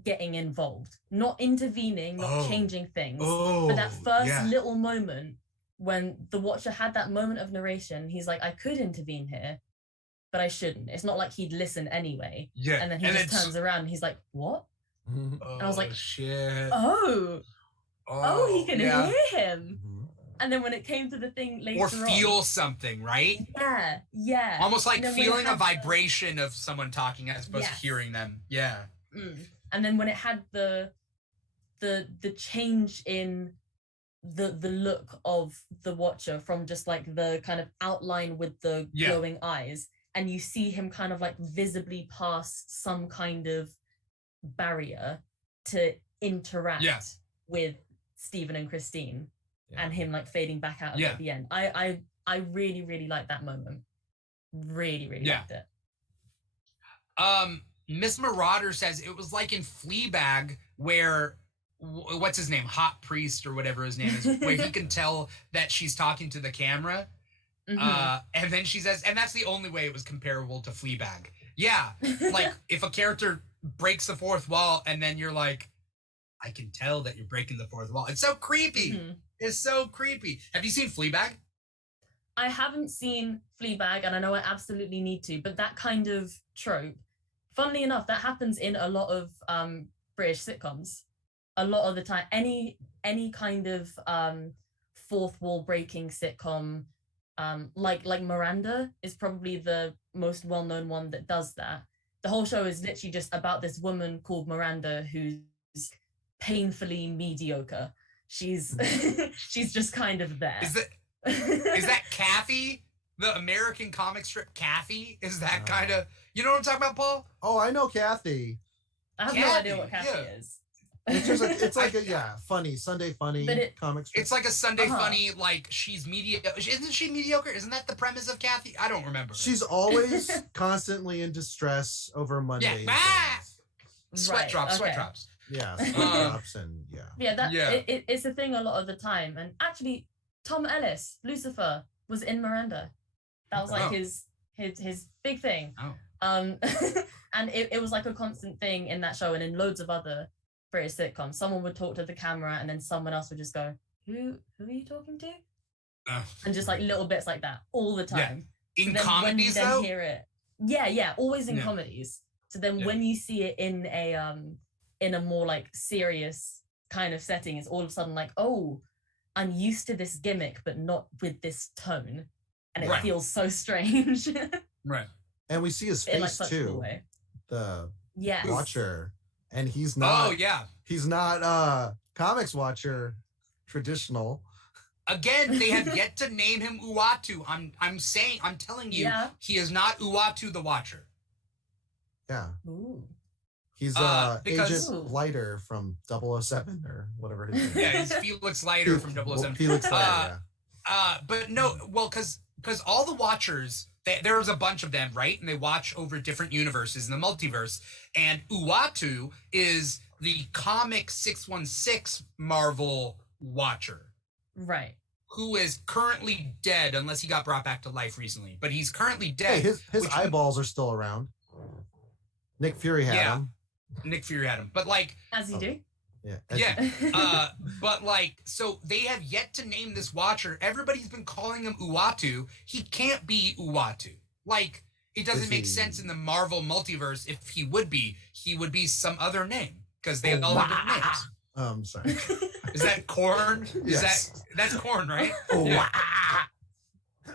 getting involved, not intervening, not changing things, but that first little moment when the Watcher had that moment of narration. He's like, I could intervene here, but I shouldn't. It's not like he'd listen anyway. Yeah, and then he just turns around and he's like, what? And I was like, shit. He can hear him. And then when it came to the thing later or feel something, right? Yeah. Almost like feeling a vibration of someone talking as opposed to hearing them. Yeah. And then when it had the change in the look of the Watcher from just like the kind of outline with the glowing eyes, and you see him kind of like visibly pass some kind of barrier to interact with Stephen and Christine, and him like fading back out at the end. I really, really liked that moment. Really, really liked it. Miss Marauder says it was like in Fleabag where what's his name, Hot Priest or whatever his name is, where he can tell that she's talking to the camera. And then she says, and that's the only way it was comparable to Fleabag. Yeah, like if a character breaks the fourth wall and then you're like, I can tell that you're breaking the fourth wall. It's so creepy. It's so creepy. Have you seen Fleabag? I haven't seen Fleabag, and I know I absolutely need to, but that kind of trope, funnily enough, that happens in a lot of British sitcoms. A lot of the time, any kind of fourth wall breaking sitcom, like Miranda is probably the most well-known one that does that. The whole show is literally just about this woman called Miranda who's painfully mediocre. She's she's just kind of there. Is that Kathy? The American comic strip Kathy? Is that kind of, you know what I'm talking about, Paul? Oh, I know Kathy. I have no idea what Kathy is. It's just like, it's like a funny Sunday funny comic strip. It's like a Sunday funny, like she's mediocre. Isn't she mediocre? Isn't that the premise of Kathy? I don't remember. She's always constantly in distress over Monday. Sweat drops. Yeah, sweat drops and it's a thing a lot of the time. And actually, Tom Ellis, Lucifer, was in Miranda. That was like his big thing. And it was like a constant thing in that show and in loads of other British sitcoms. Someone would talk to the camera and then someone else would just go, who are you talking to? And just like little bits like that all the time. In comedies though? Hear it. Always in comedies. So then when you see it in a more like serious kind of setting, it's all of a sudden like, oh, I'm used to this gimmick, but not with this tone. And it feels so strange. Right. And we see his face too. The Watcher. And he's not he's not comics Watcher traditional. Again, they have yet to name him Uatu. I'm telling you, he is not Uatu the Watcher. Yeah. Ooh. He's Agent Leiter from 007 or whatever his name is. Yeah, he's Felix Leiter from 007. Felix Leiter, but no, well, because all the Watchers, there's a bunch of them, right? And they watch over different universes in the multiverse. And Uatu is the comic 616 Marvel Watcher. Right. Who is currently dead, unless he got brought back to life recently. But he's currently dead. Hey, his eyeballs are still around. Nick Fury had him. Nick Fury had him. But like... As you do. Yeah. But like, so they have yet to name this Watcher. Everybody's been calling him Uatu. He can't be Uatu. Like, it doesn't Is make he- sense in the Marvel multiverse if he would be some other name because they all have different names. Sorry. Is that corn? Yes. That's corn, right?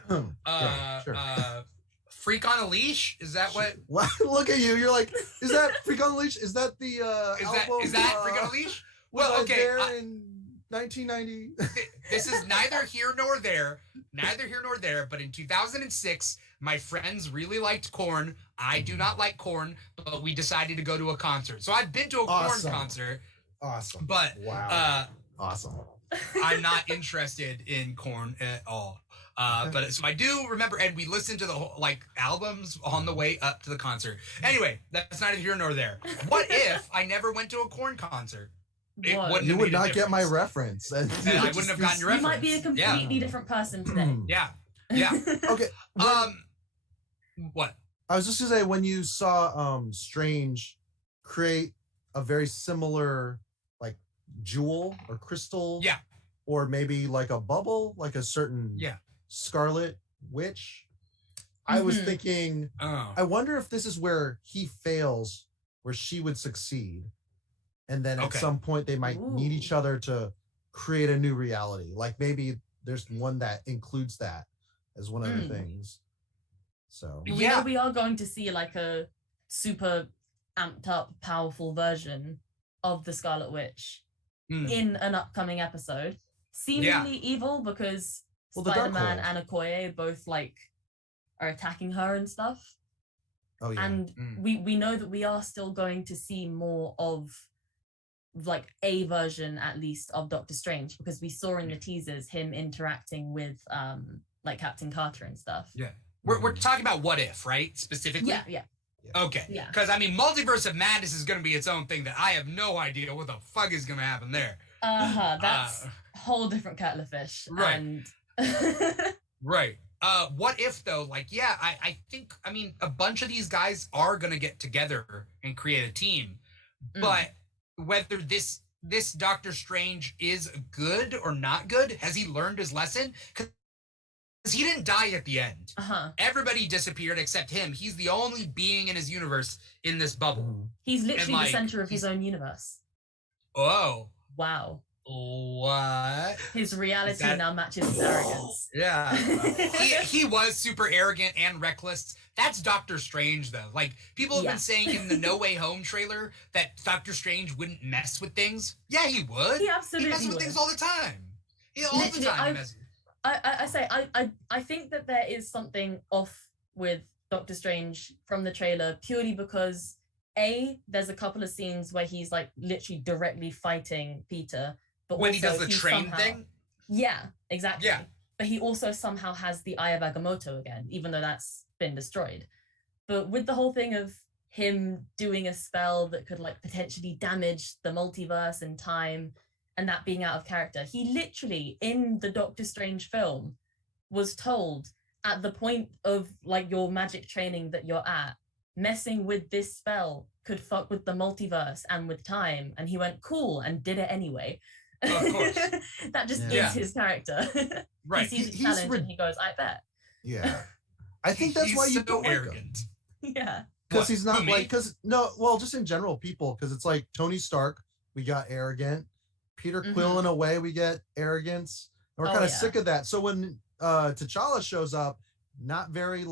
Sure. Freak on a Leash? Is that what? Look at you. You're like, is that Freak on the Leash? Is that the album? Is that Freak on a Leash? Well, okay. there in 1990. This is neither here nor there. Neither here nor there. But in 2006, my friends really liked Korn. I do not like Korn, but we decided to go to a concert. So I've been to a Awesome. Korn concert. Awesome. But Wow. Awesome. I'm not interested in Korn at all. But so I do remember, and we listened to the whole, albums on the way up to the concert. Anyway, that's neither here nor there. What if I never went to a Korn concert? You would not get my reference. And I wouldn't have gotten your reference. You might be a completely different person today. Yeah. Okay. What? I was just gonna say, when you saw Strange create a very similar jewel or crystal, or maybe like a bubble, like a certain Scarlet Witch, I was thinking, I wonder if this is where he fails, where she would succeed, and then at some point they might need each other to create a new reality. Like maybe there's one that includes that as one of the things. So we know we are going to see like a super amped up, powerful version of the Scarlet Witch in an upcoming episode. Seemingly evil because Spider-Man and Okoye both are attacking her and stuff. Oh yeah. And we know that we are still going to see more of a version at least of Doctor Strange, because we saw in the teasers him interacting with Captain Carter and stuff. Yeah. We're talking about What If, right? Specifically? Yeah. Okay. Yeah. Because Multiverse of Madness is going to be its own thing that I have no idea what the fuck is going to happen there. That's a whole different kettle of fish. Right. And Right. What if though? I think a bunch of these guys are going to get together and create a team, but whether this Doctor Strange is good or not good, has he learned his lesson? Because he didn't die at the end. Everybody disappeared except him. He's the only being in his universe in this bubble. He's literally the center of his own universe. Oh. Wow. What? His reality now matches his arrogance. Yeah. he was super arrogant and reckless. That's Doctor Strange, though. People have been saying in the No Way Home trailer that Doctor Strange wouldn't mess with things. Yeah, he would. He absolutely messes with would. things all the time. Yeah, all the time. I think that there is something off with Doctor Strange from the trailer purely because there's a couple of scenes where he's literally directly fighting Peter, but when he also does the train thing. Yeah, exactly. Yeah. But he also somehow has the Eye of Agamotto again, even though that's been destroyed. But with the whole thing of him doing a spell that could potentially damage the multiverse and time, and that being out of character, he literally in the Doctor Strange film was told at the point of your magic training that you're at, messing with this spell could fuck with the multiverse and with time, and he went cool and did it anyway. Of course. That just is his character. Right. He sees a challenge and he goes, I bet. Yeah. I think that's why you so don't arrogant. like him. Yeah. Because he's not just in general people, because it's Tony Stark, we got arrogant. Peter Quill, in a way, we get arrogance. And we're kind of sick of that. So when T'Challa shows up, not very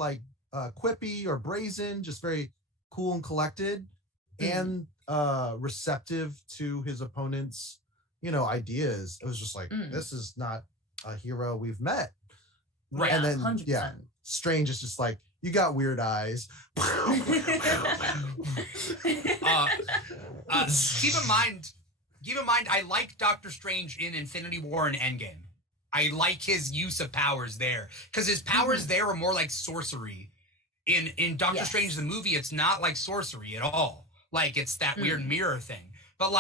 quippy or brazen, just very cool and collected, and receptive to his opponent's ideas. It was just this is not a hero we've met. Right. And then 100%. Strange is just you got weird eyes. Keep in mind, I like Doctor Strange in Infinity War and Endgame. I like his use of powers there, because his powers there are more like sorcery. In Doctor Strange the movie, it's not like sorcery at all. It's that weird mirror thing. But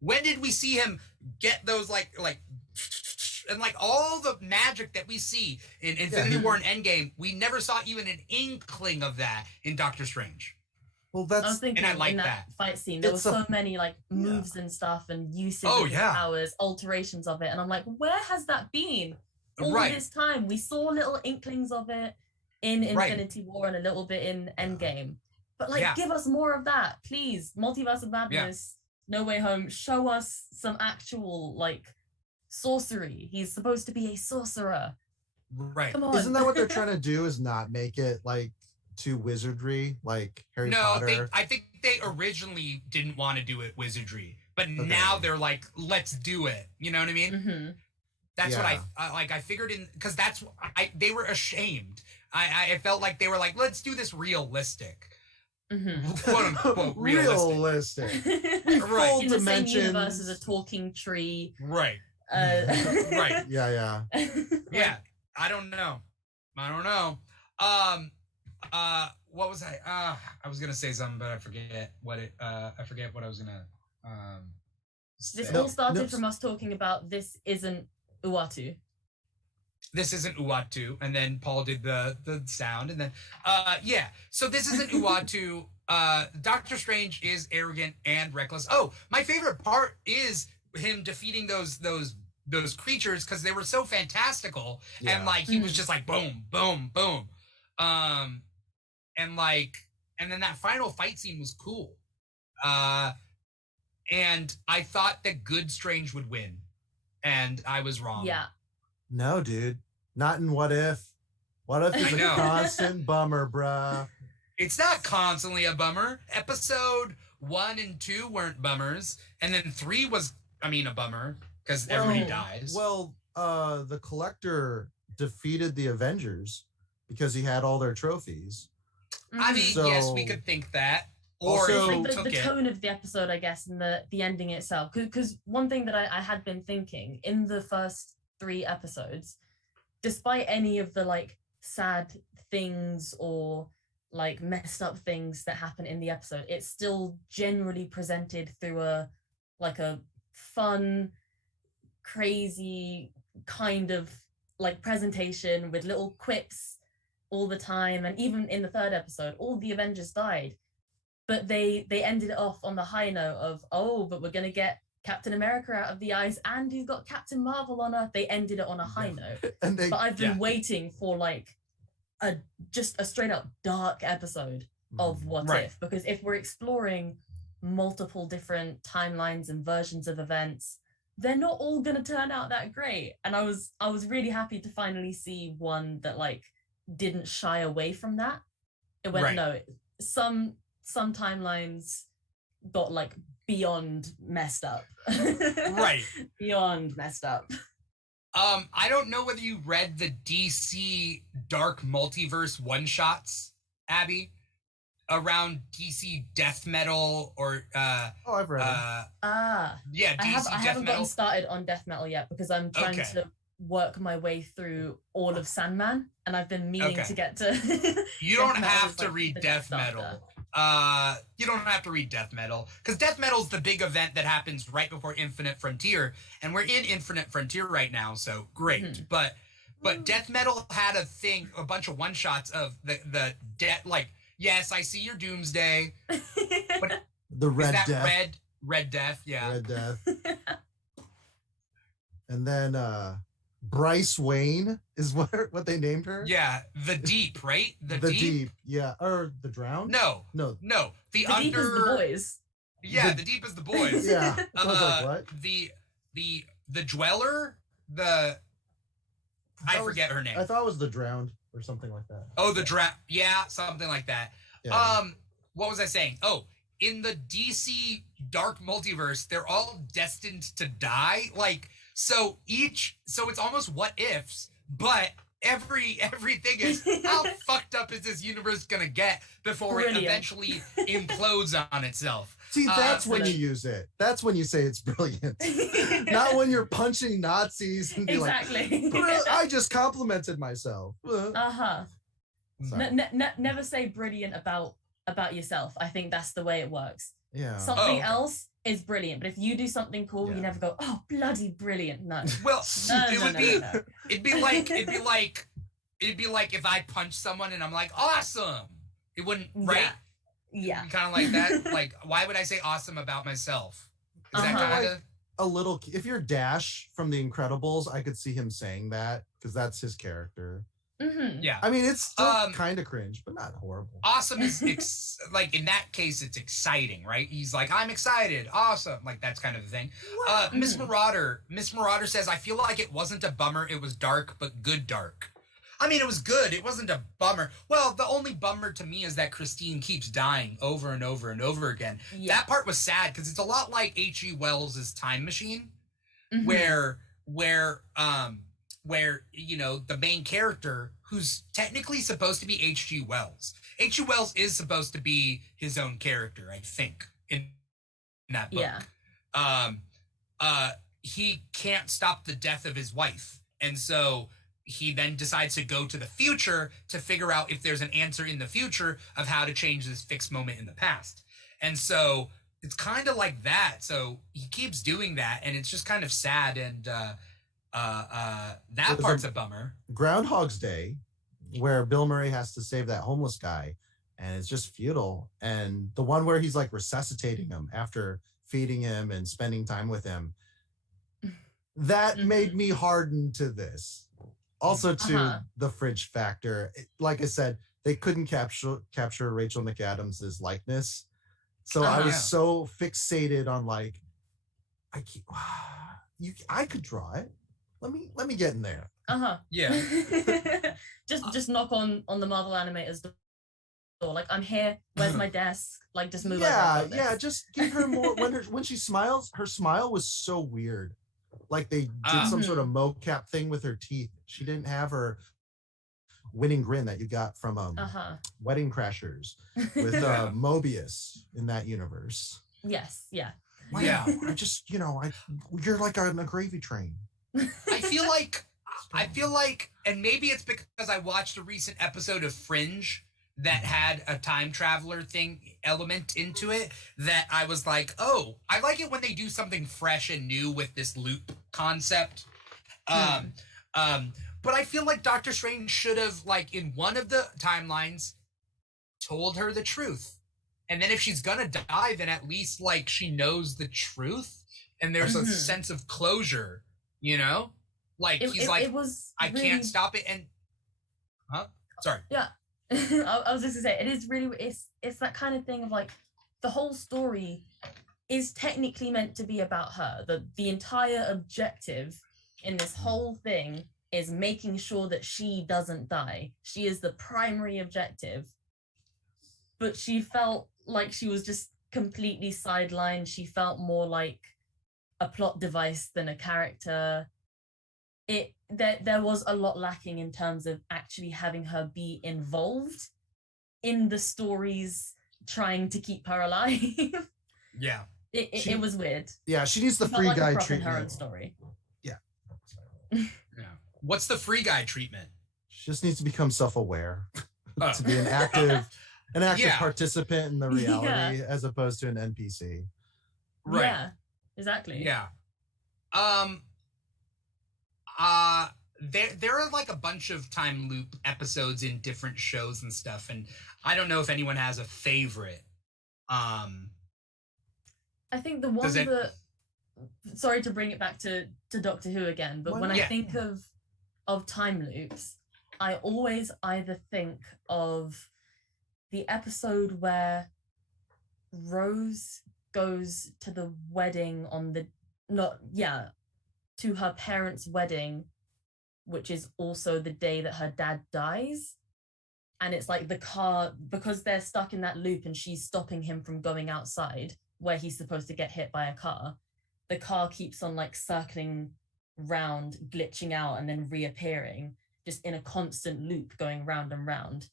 when did we see him get those and all the magic that we see in Infinity War and Endgame? We never saw even an inkling of that in Doctor Strange. Well, I was thinking and I like in that fight scene, there were so many moves and stuff and usage of his powers, alterations of it, and I'm where has that been all this time? We saw little inklings of it, in Infinity War and a little bit in Endgame. But like, give us more of that, please. Multiverse of Madness, No Way Home, show us some actual like sorcery. He's supposed to be a sorcerer. Right. Come on. Isn't that what they're trying to do? Is not make it like too wizardry, like Harry Potter? No, I think they originally didn't want to do it wizardry, but now they're like, let's do it. You know what I mean? Mm-hmm. That's what I figured in, because they were ashamed. I felt like they were like, let's do this realistic. Quote unquote realistic. Right. In the same universe as a talking tree. Right. Right. Yeah. Yeah. I don't know. What was I was gonna say something, but I forget what I was gonna say. This all started from us talking about this isn't Uatu. This isn't Uatu, and then Paul did the sound, and then so this isn't Uatu. Doctor Strange is arrogant and reckless. Oh, my favorite part is him defeating those creatures because they were so fantastical, and like he was just like boom, boom, boom, and then that final fight scene was cool, and I thought that good Strange would win, and I was wrong. Yeah. No, dude. Not in What If. What If is a constant bummer, bruh. It's not constantly a bummer. Episode 1 and 2 weren't bummers, and then 3 was, a bummer because everybody dies. Well, the Collector defeated the Avengers because he had all their trophies. Yes, we could think that. Or like the tone of the episode, I guess, and the ending itself. Because one thing that I had been thinking in the first 3 episodes, despite any of the like sad things or like messed up things that happen in the episode, it's still generally presented through a fun, crazy kind of like presentation with little quips all the time. And even in the 3rd episode, all the Avengers died, but they ended it off on the high note of, but we're gonna get Captain America out of the ice, and he's got Captain Marvel on Earth. They ended it on a high note. But I've been waiting for like just a straight up dark episode of What If, because if we're exploring multiple different timelines and versions of events, they're not all gonna turn out that great. And I was really happy to finally see one that like didn't shy away from that. It went some timelines got like beyond messed up. Beyond messed up. I don't know whether you read the DC Dark Multiverse one-shots, Abby, around DC Death Metal or I've read it. Yeah, DC I haven't gotten started on Death Metal yet because I'm trying to work my way through all of Sandman, and I've been meaning to get to You don't have to read Death Metal. You don't have to read Death Metal because Death Metal is the big event that happens right before Infinite Frontier, and we're in Infinite Frontier right now, so great. But Death Metal had a bunch of one shots of the death. Like, yes, I see your Doomsday, but the Red Death. Red Death, yeah. Red Death. And then Bryce Wayne is what they named her. Yeah, the Deep, right? The Deep, yeah, or the Drowned. No. The Deep is the boys. Yeah, the Deep is the boys. Yeah. I was like, what? The Dweller. I forget her name. I thought it was the Drowned or something like that. Oh, the Drowned. Yeah, something like that. Yeah. What was I saying? Oh, in the DC Dark Multiverse, they're all destined to die. Like. So it's almost what ifs, but everything is how fucked up is this universe gonna get before it eventually implodes on itself. See, that's when you use it. That's when you say it's brilliant. Not when you're punching Nazis and be like, I just complimented myself. Never say brilliant about yourself. I think that's the way it works. Yeah. Something else is brilliant, but if you do something cool, you never go, "Oh, bloody brilliant!" No. Well, it'd be like if I punch someone and I'm like, "Awesome!" It wouldn't, right? Yeah. Kind of like that. Like, why would I say "awesome" about myself? Is that kind of a little? If you're Dash from The Incredibles, I could see him saying that because that's his character. Yeah. I mean, it's still kind of cringe, but not horrible. Awesome is like in that case, it's exciting, right? He's like, I'm excited, awesome, like that's kind of the thing. Miss Marauder says, I feel like it wasn't a bummer, it was dark, but good dark. I mean, it was good. It wasn't a bummer. Well, the only bummer to me is that Christine keeps dying over and over and over again. Yeah. That part was sad because it's a lot like H.G. Wells' Time Machine, where you know, the main character, who's technically supposed to be H.G. Wells. H.G. Wells is supposed to be his own character, I think, in that book. Yeah. He can't stop the death of his wife, and so he then decides to go to the future to figure out if there's an answer in the future of how to change this fixed moment in the past. And so it's kind of like that. So he keeps doing that, and it's just kind of sad. And that part's a bummer. Groundhog's Day, where Bill Murray has to save that homeless guy, and it's just futile. And the one where he's like resuscitating him after feeding him and spending time with him, that made me harden to this. Also to the fridge factor. Like I said, they couldn't capture Rachel McAdams' likeness. So I was so fixated on like, I could draw it. Let me get in there. Yeah. just knock on the Marvel Animators door. Like, I'm here. Where's my desk? Like, just move over. Yeah. Just give her more. When she smiles, her smile was so weird. Like they did some sort of mocap thing with her teeth. She didn't have her winning grin that you got from Wedding Crashers with Mobius in that universe. Yes, yeah. Yeah. I just, you're like on a gravy train. I feel like, and maybe it's because I watched a recent episode of Fringe that had a time traveler element into it, that I was like, oh, I like it when they do something fresh and new with this loop concept. But I feel like Doctor Strange should have, like, in one of the timelines, told her the truth. And then if she's gonna die, then at least, like, she knows the truth and there's a sense of closure, you know? Like, I can't stop it. And sorry. Yeah. I was just gonna say, it is really, it's that kind of thing of like, the whole story is technically meant to be about her. The entire objective in this whole thing is making sure that she doesn't die. She is the primary objective. But she felt like she was just completely sidelined. She felt more like a plot device than a character. There was a lot lacking in terms of actually having her be involved in the stories trying to keep her alive. Yeah. It was weird. Yeah, she needs the free guy treatment. Her own story. Yeah. Yeah. What's the free guy treatment? She just needs to become self-aware to be an active participant in the reality as opposed to an NPC. Right. Yeah, exactly. Yeah. There are like a bunch of time loop episodes in different shows and stuff, and I don't know if anyone has a favorite. I think the one sorry to bring it back to Doctor Who again, but when I think of time loops, I always either think of the episode where Rose goes to the wedding to her parents' wedding, which is also the day that her dad dies. And it's like the car, because they're stuck in that loop and she's stopping him from going outside where he's supposed to get hit by a car, the car keeps on like circling round, glitching out, and then reappearing, just in a constant loop going round and round.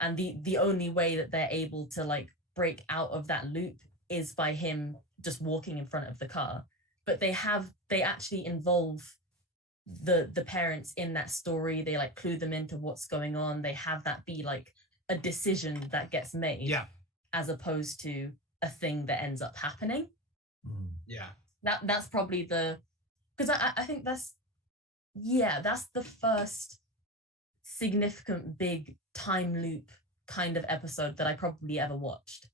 And the only way that they're able to like break out of that loop is by him just walking in front of the car. But they actually involve the parents in that story. They like clue them into what's going on. They have that be like a decision that gets made, as opposed to a thing that ends up happening. Yeah. That's probably because I think that's the first significant big time loop kind of episode that I probably ever watched.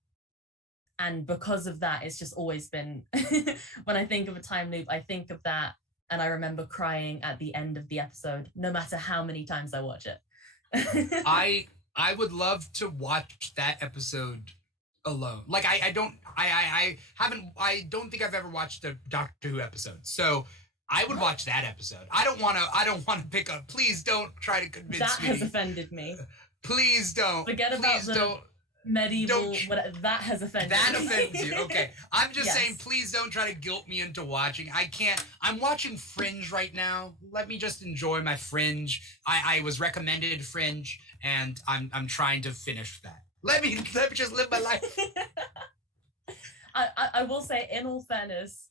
And because of that, it's just always been, when I think of a time loop, I think of that, and I remember crying at the end of the episode, no matter how many times I watch it. I would love to watch that episode alone. Like I don't think I've ever watched a Doctor Who episode. So I would watch that episode. I don't want to pick up. Please don't try to convince that me. Has offended me. Please don't. Forget about the medieval. That has offended. That me. offends you. Okay, I'm just saying. Please don't try to guilt me into watching. I can't. I'm watching Fringe right now. Let me just enjoy my Fringe. I was recommended Fringe, and I'm trying to finish that. Let me just live my life. I will say, in all fairness,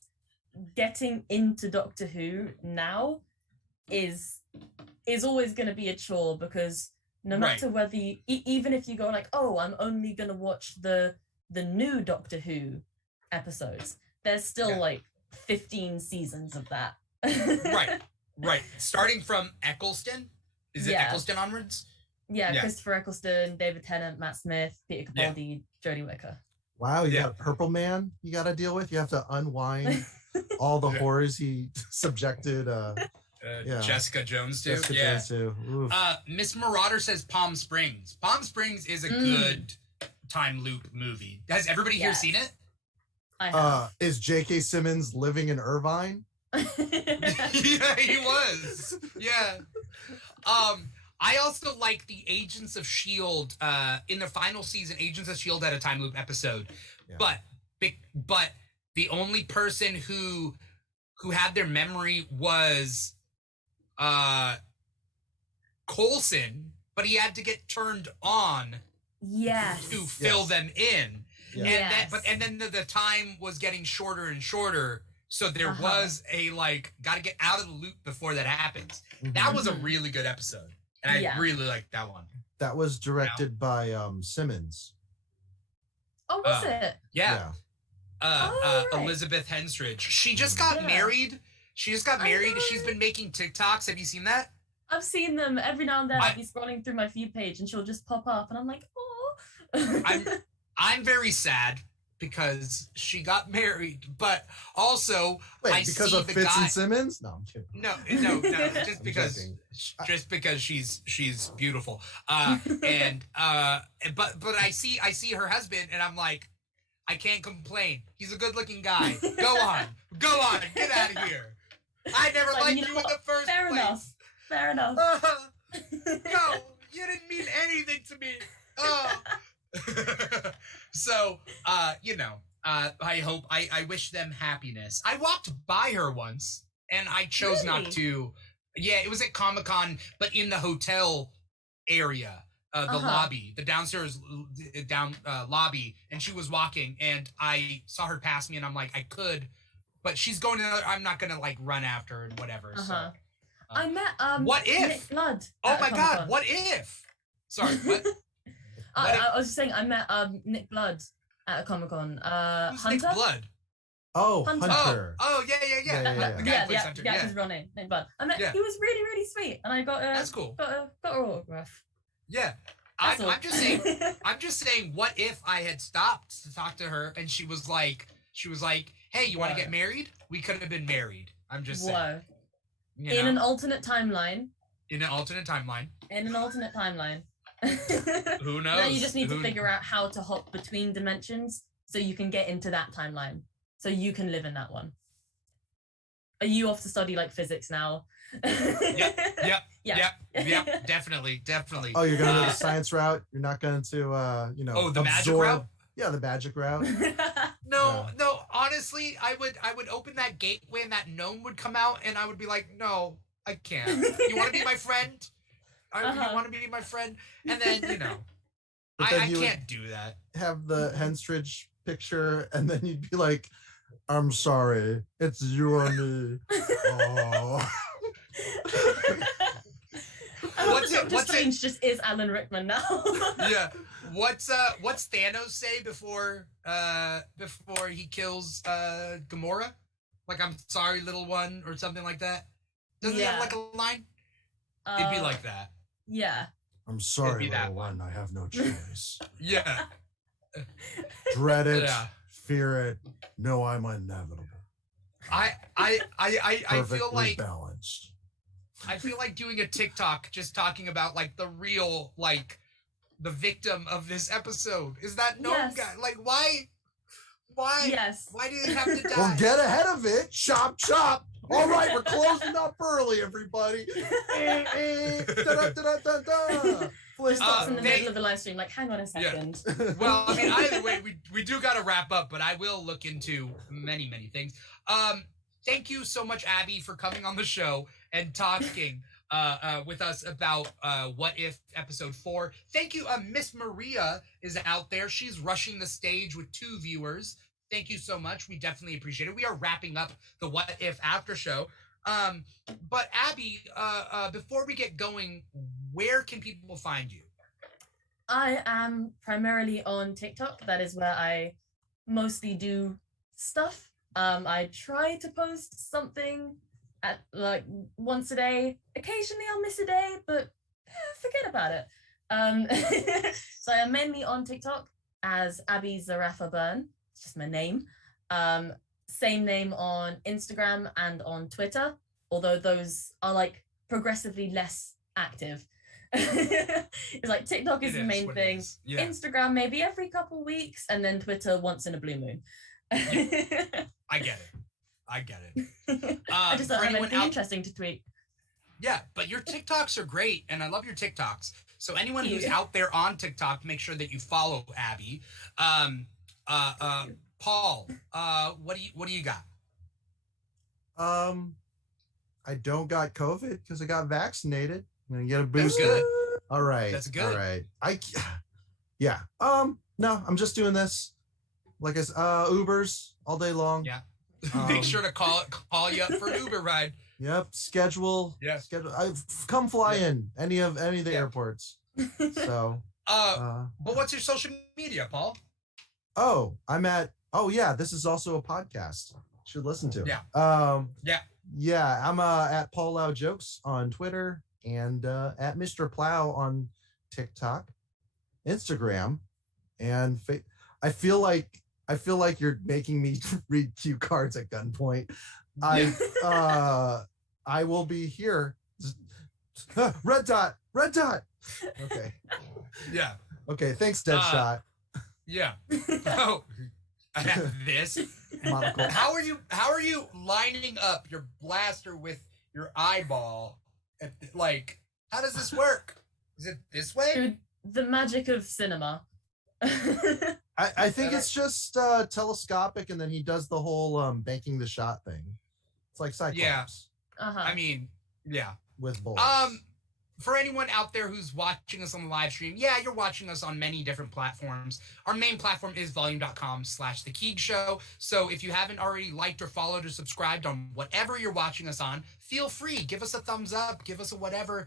getting into Doctor Who now is always going to be a chore, because no matter whether you, even if you go like, oh, I'm only going to watch the new Doctor Who episodes, there's still like 15 seasons of that. Right. Starting from Eccleston, is it Eccleston onwards? Yeah, Christopher Eccleston, David Tennant, Matt Smith, Peter Capaldi, Jodie Whittaker. Wow, you got Purple Man you got to deal with. You have to unwind all the horrors he subjected Jessica Jones to. Jessica Jones to. Miss Marauder says Palm Springs. Palm Springs is a good time loop movie. Has everybody here seen it? I have. Is J.K. Simmons living in Irvine? Yeah, he was. Yeah. I also like the Agents of S.H.I.E.L.D. In the final season, Agents of S.H.I.E.L.D. had a time loop episode. But the only person who had their memory was Coulson, but he had to get turned on to fill them in. And then the time was getting shorter and shorter. So there was a gotta get out of the loop before that happens. That was a really good episode. And I really liked that one. That was directed by Simmons. Oh, was it? Yeah. Elizabeth Henstridge. She just got married. She's been making TikToks. Have you seen that? I've seen them every now and then. I'll be scrolling through my feed page and she'll just pop up and I'm like, oh. I'm very sad because she got married, but also because of Fitz and Simmons? No, I'm kidding. No, just because she's beautiful. But I see her husband and I'm like, I can't complain. He's a good-looking guy. Go on, get out of here. I never liked you in the first place. Fair enough. No, you didn't mean anything to me. So, I wish them happiness. I walked by her once and I chose not to. Yeah, it was at Comic-Con, but in the hotel area, the lobby, the downstairs lobby, and she was walking and I saw her pass me and I'm like, I could, but she's going I'm not going to run after her and whatever. So, I met, What If? Nick Blood. Oh my God, What If? Sorry, what? I was just saying, I met Nick Blood at a Comic-Con. Who's Hunter? Nick Blood? Oh, Hunter. Oh, yeah. The guy who plays Hunter. His real name, Nick Blood. I met. He was really, really sweet, and I got That's cool. Got an autograph. Yeah, I'm just saying. What if I had stopped to talk to her and she was like, hey, you want to get married? We could have been married. I'm just saying. Whoa. In an alternate timeline. Who knows? Now you just need to figure out how to hop between dimensions so you can get into that timeline. So you can live in that one. Are you off to study physics now? Yep. Definitely. Oh, you're going to the science route? You're not going to, the magic route? Yeah, the magic route. No. Honestly, I would open that gateway and that gnome would come out and I would be like, no, I can't. You want to be my friend? You want to be my friend? And then, I can't do that. Have the Henstridge picture and then you'd be like, I'm sorry, it's you or me. Oh. What's Strange just is Alan Rickman now. Yeah. What's Thanos say before he kills Gamora? I'm sorry, little one, or something like that. Doesn't he have a line? It'd be like that. Yeah. I'm sorry, little one. I have no choice. Yeah. Dread it, fear it. No, I'm inevitable. I feel like balanced. I feel like doing a TikTok just talking about like the real, like the victim of this episode. Is that no guy? Like why? Yes. Why do they have to die? Well, get ahead of it. Chop, chop. All right, we're closing up early, everybody. Stops in the middle of the live stream, like, hang on a second. Yeah. Well, I mean, either way, we do got to wrap up, but I will look into many things. Thank you so much, Abby, for coming on the show and talking with us about What If Episode 4. Thank you. Miss Maria is out there. She's rushing the stage with 2 viewers. Thank you so much. We definitely appreciate it. We are wrapping up the What If After Show. But Abby, before we get going, where can people find you? I am primarily on TikTok. That is where I mostly do stuff. I try to post something at like once a day. Occasionally I'll miss a day, but forget about it. So I am mainly on TikTok as Abby Zarafa Byrne. It's just my name. Same name on Instagram and on Twitter, although those are like progressively less active. It's like TikTok is the main thing. Yeah. Instagram maybe every couple weeks, and then Twitter once in a blue moon. Yeah. I get it. I just don't have anything interesting to tweet. Yeah, but your TikToks are great, and I love your TikToks. So anyone who's out there on TikTok, make sure that you follow Abby. Paul, what do you got? I don't got COVID because I got vaccinated. I'm gonna get a booster. That's good. All right. That's good. All right. Yeah. No, I'm just doing this. Like I said, Ubers all day long. Yeah. Make sure to call you up for an Uber ride. Yep. Schedule. Yeah. Schedule. Come fly in any of the airports. So. But what's your social media, Paul? Oh, this is also a podcast. Should listen to. Yeah. Yeah, I'm at Paul Lau Jokes on Twitter and at Mr. Plow on TikTok, Instagram, and I feel like you're making me read cue cards at gunpoint. I will be here. Red dot. Okay. Yeah. Okay. Thanks, Deadshot. Yeah. Oh, I have this. Monocle. How are you lining up your blaster with your eyeball? Like, how does this work? Is it this way? Dude, the magic of cinema. I think it's just telescopic, and then he does the whole banking the shot thing. It's like Cyclops. Yeah. I mean, yeah. With bullets. For anyone out there who's watching us on the live stream, yeah, you're watching us on many different platforms. Our main platform is volume.com/The Keeg Show. So if you haven't already liked or followed or subscribed on whatever you're watching us on, feel free. Give us a thumbs up. Give us a whatever.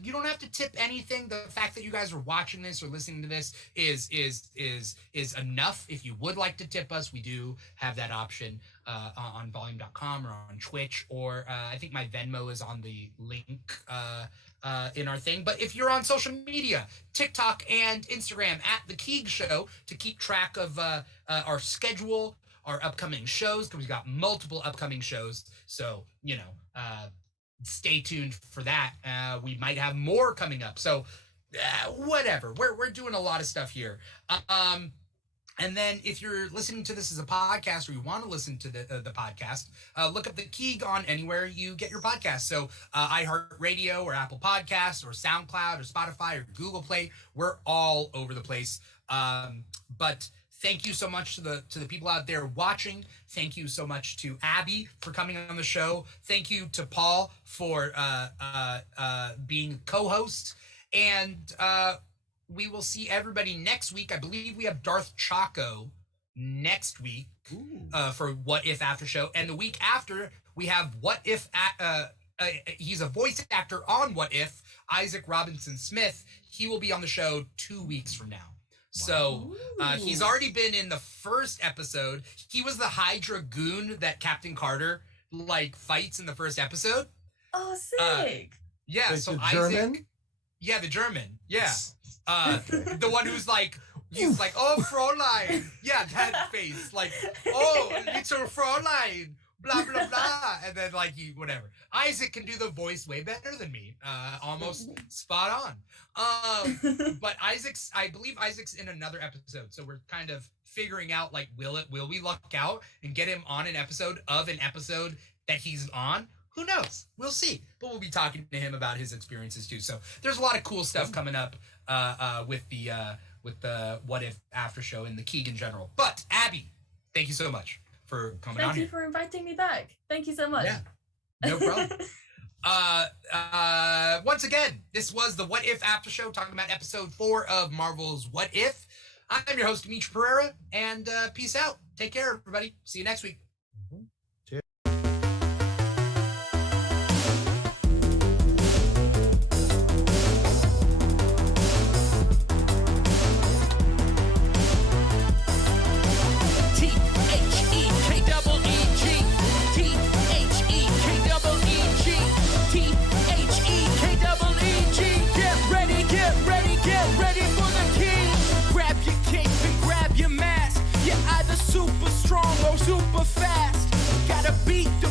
You don't have to tip anything. The fact that you guys are watching this or listening to this is enough. If you would like to tip us, we do have that option on volume.com or on Twitch, or I think my Venmo is on the link in our thing. But if you're on social media, TikTok and Instagram at The Keeg Show, to keep track of our schedule, our upcoming shows, because we've got multiple upcoming shows. So, stay tuned for that. We might have more coming up. So whatever. We're doing a lot of stuff here. And then if you're listening to this as a podcast, or you want to listen to the podcast, look up The Keeg on anywhere you get your podcast. So iHeartRadio or Apple Podcasts or SoundCloud or Spotify or Google Play. We're all over the place. But thank you so much to the people out there watching. Thank you so much to Abby for coming on the show. Thank you to Paul for being co-host. And we will see everybody next week. I believe we have Darth Chaco next week for What If After Show. And the week after, we have What If... he's a voice actor on What If, Isaac Robinson Smith. He will be on the show 2 weeks from now. So he's already been in the first episode. He was the Hydra goon that Captain Carter fights in the first episode. Oh, sick! Yeah, like so the Isaac. German? Yeah, the German. Yeah, the one who's oh, Fräulein. Yeah, that face. Oh, little Fräulein. blah, blah, blah. And then, like, whatever. Isaac can do the voice way better than me. Almost spot on. But I believe Isaac's in another episode. So we're kind of figuring out, like, will we luck out and get him on an episode that he's on? Who knows? We'll see. But we'll be talking to him about his experiences too. So there's a lot of cool stuff coming up with the What If After Show and the Keeg in general. But Abby, thank you so much for coming on. Thank you for inviting me back. Thank you so much. Yeah, no problem. Once again, this was the What If After Show, talking about episode 4 of Marvel's What If. I'm your host, Dimitri Pereira, and peace out. Take care, everybody. See you next week. Super strong or super fast. Gotta beat the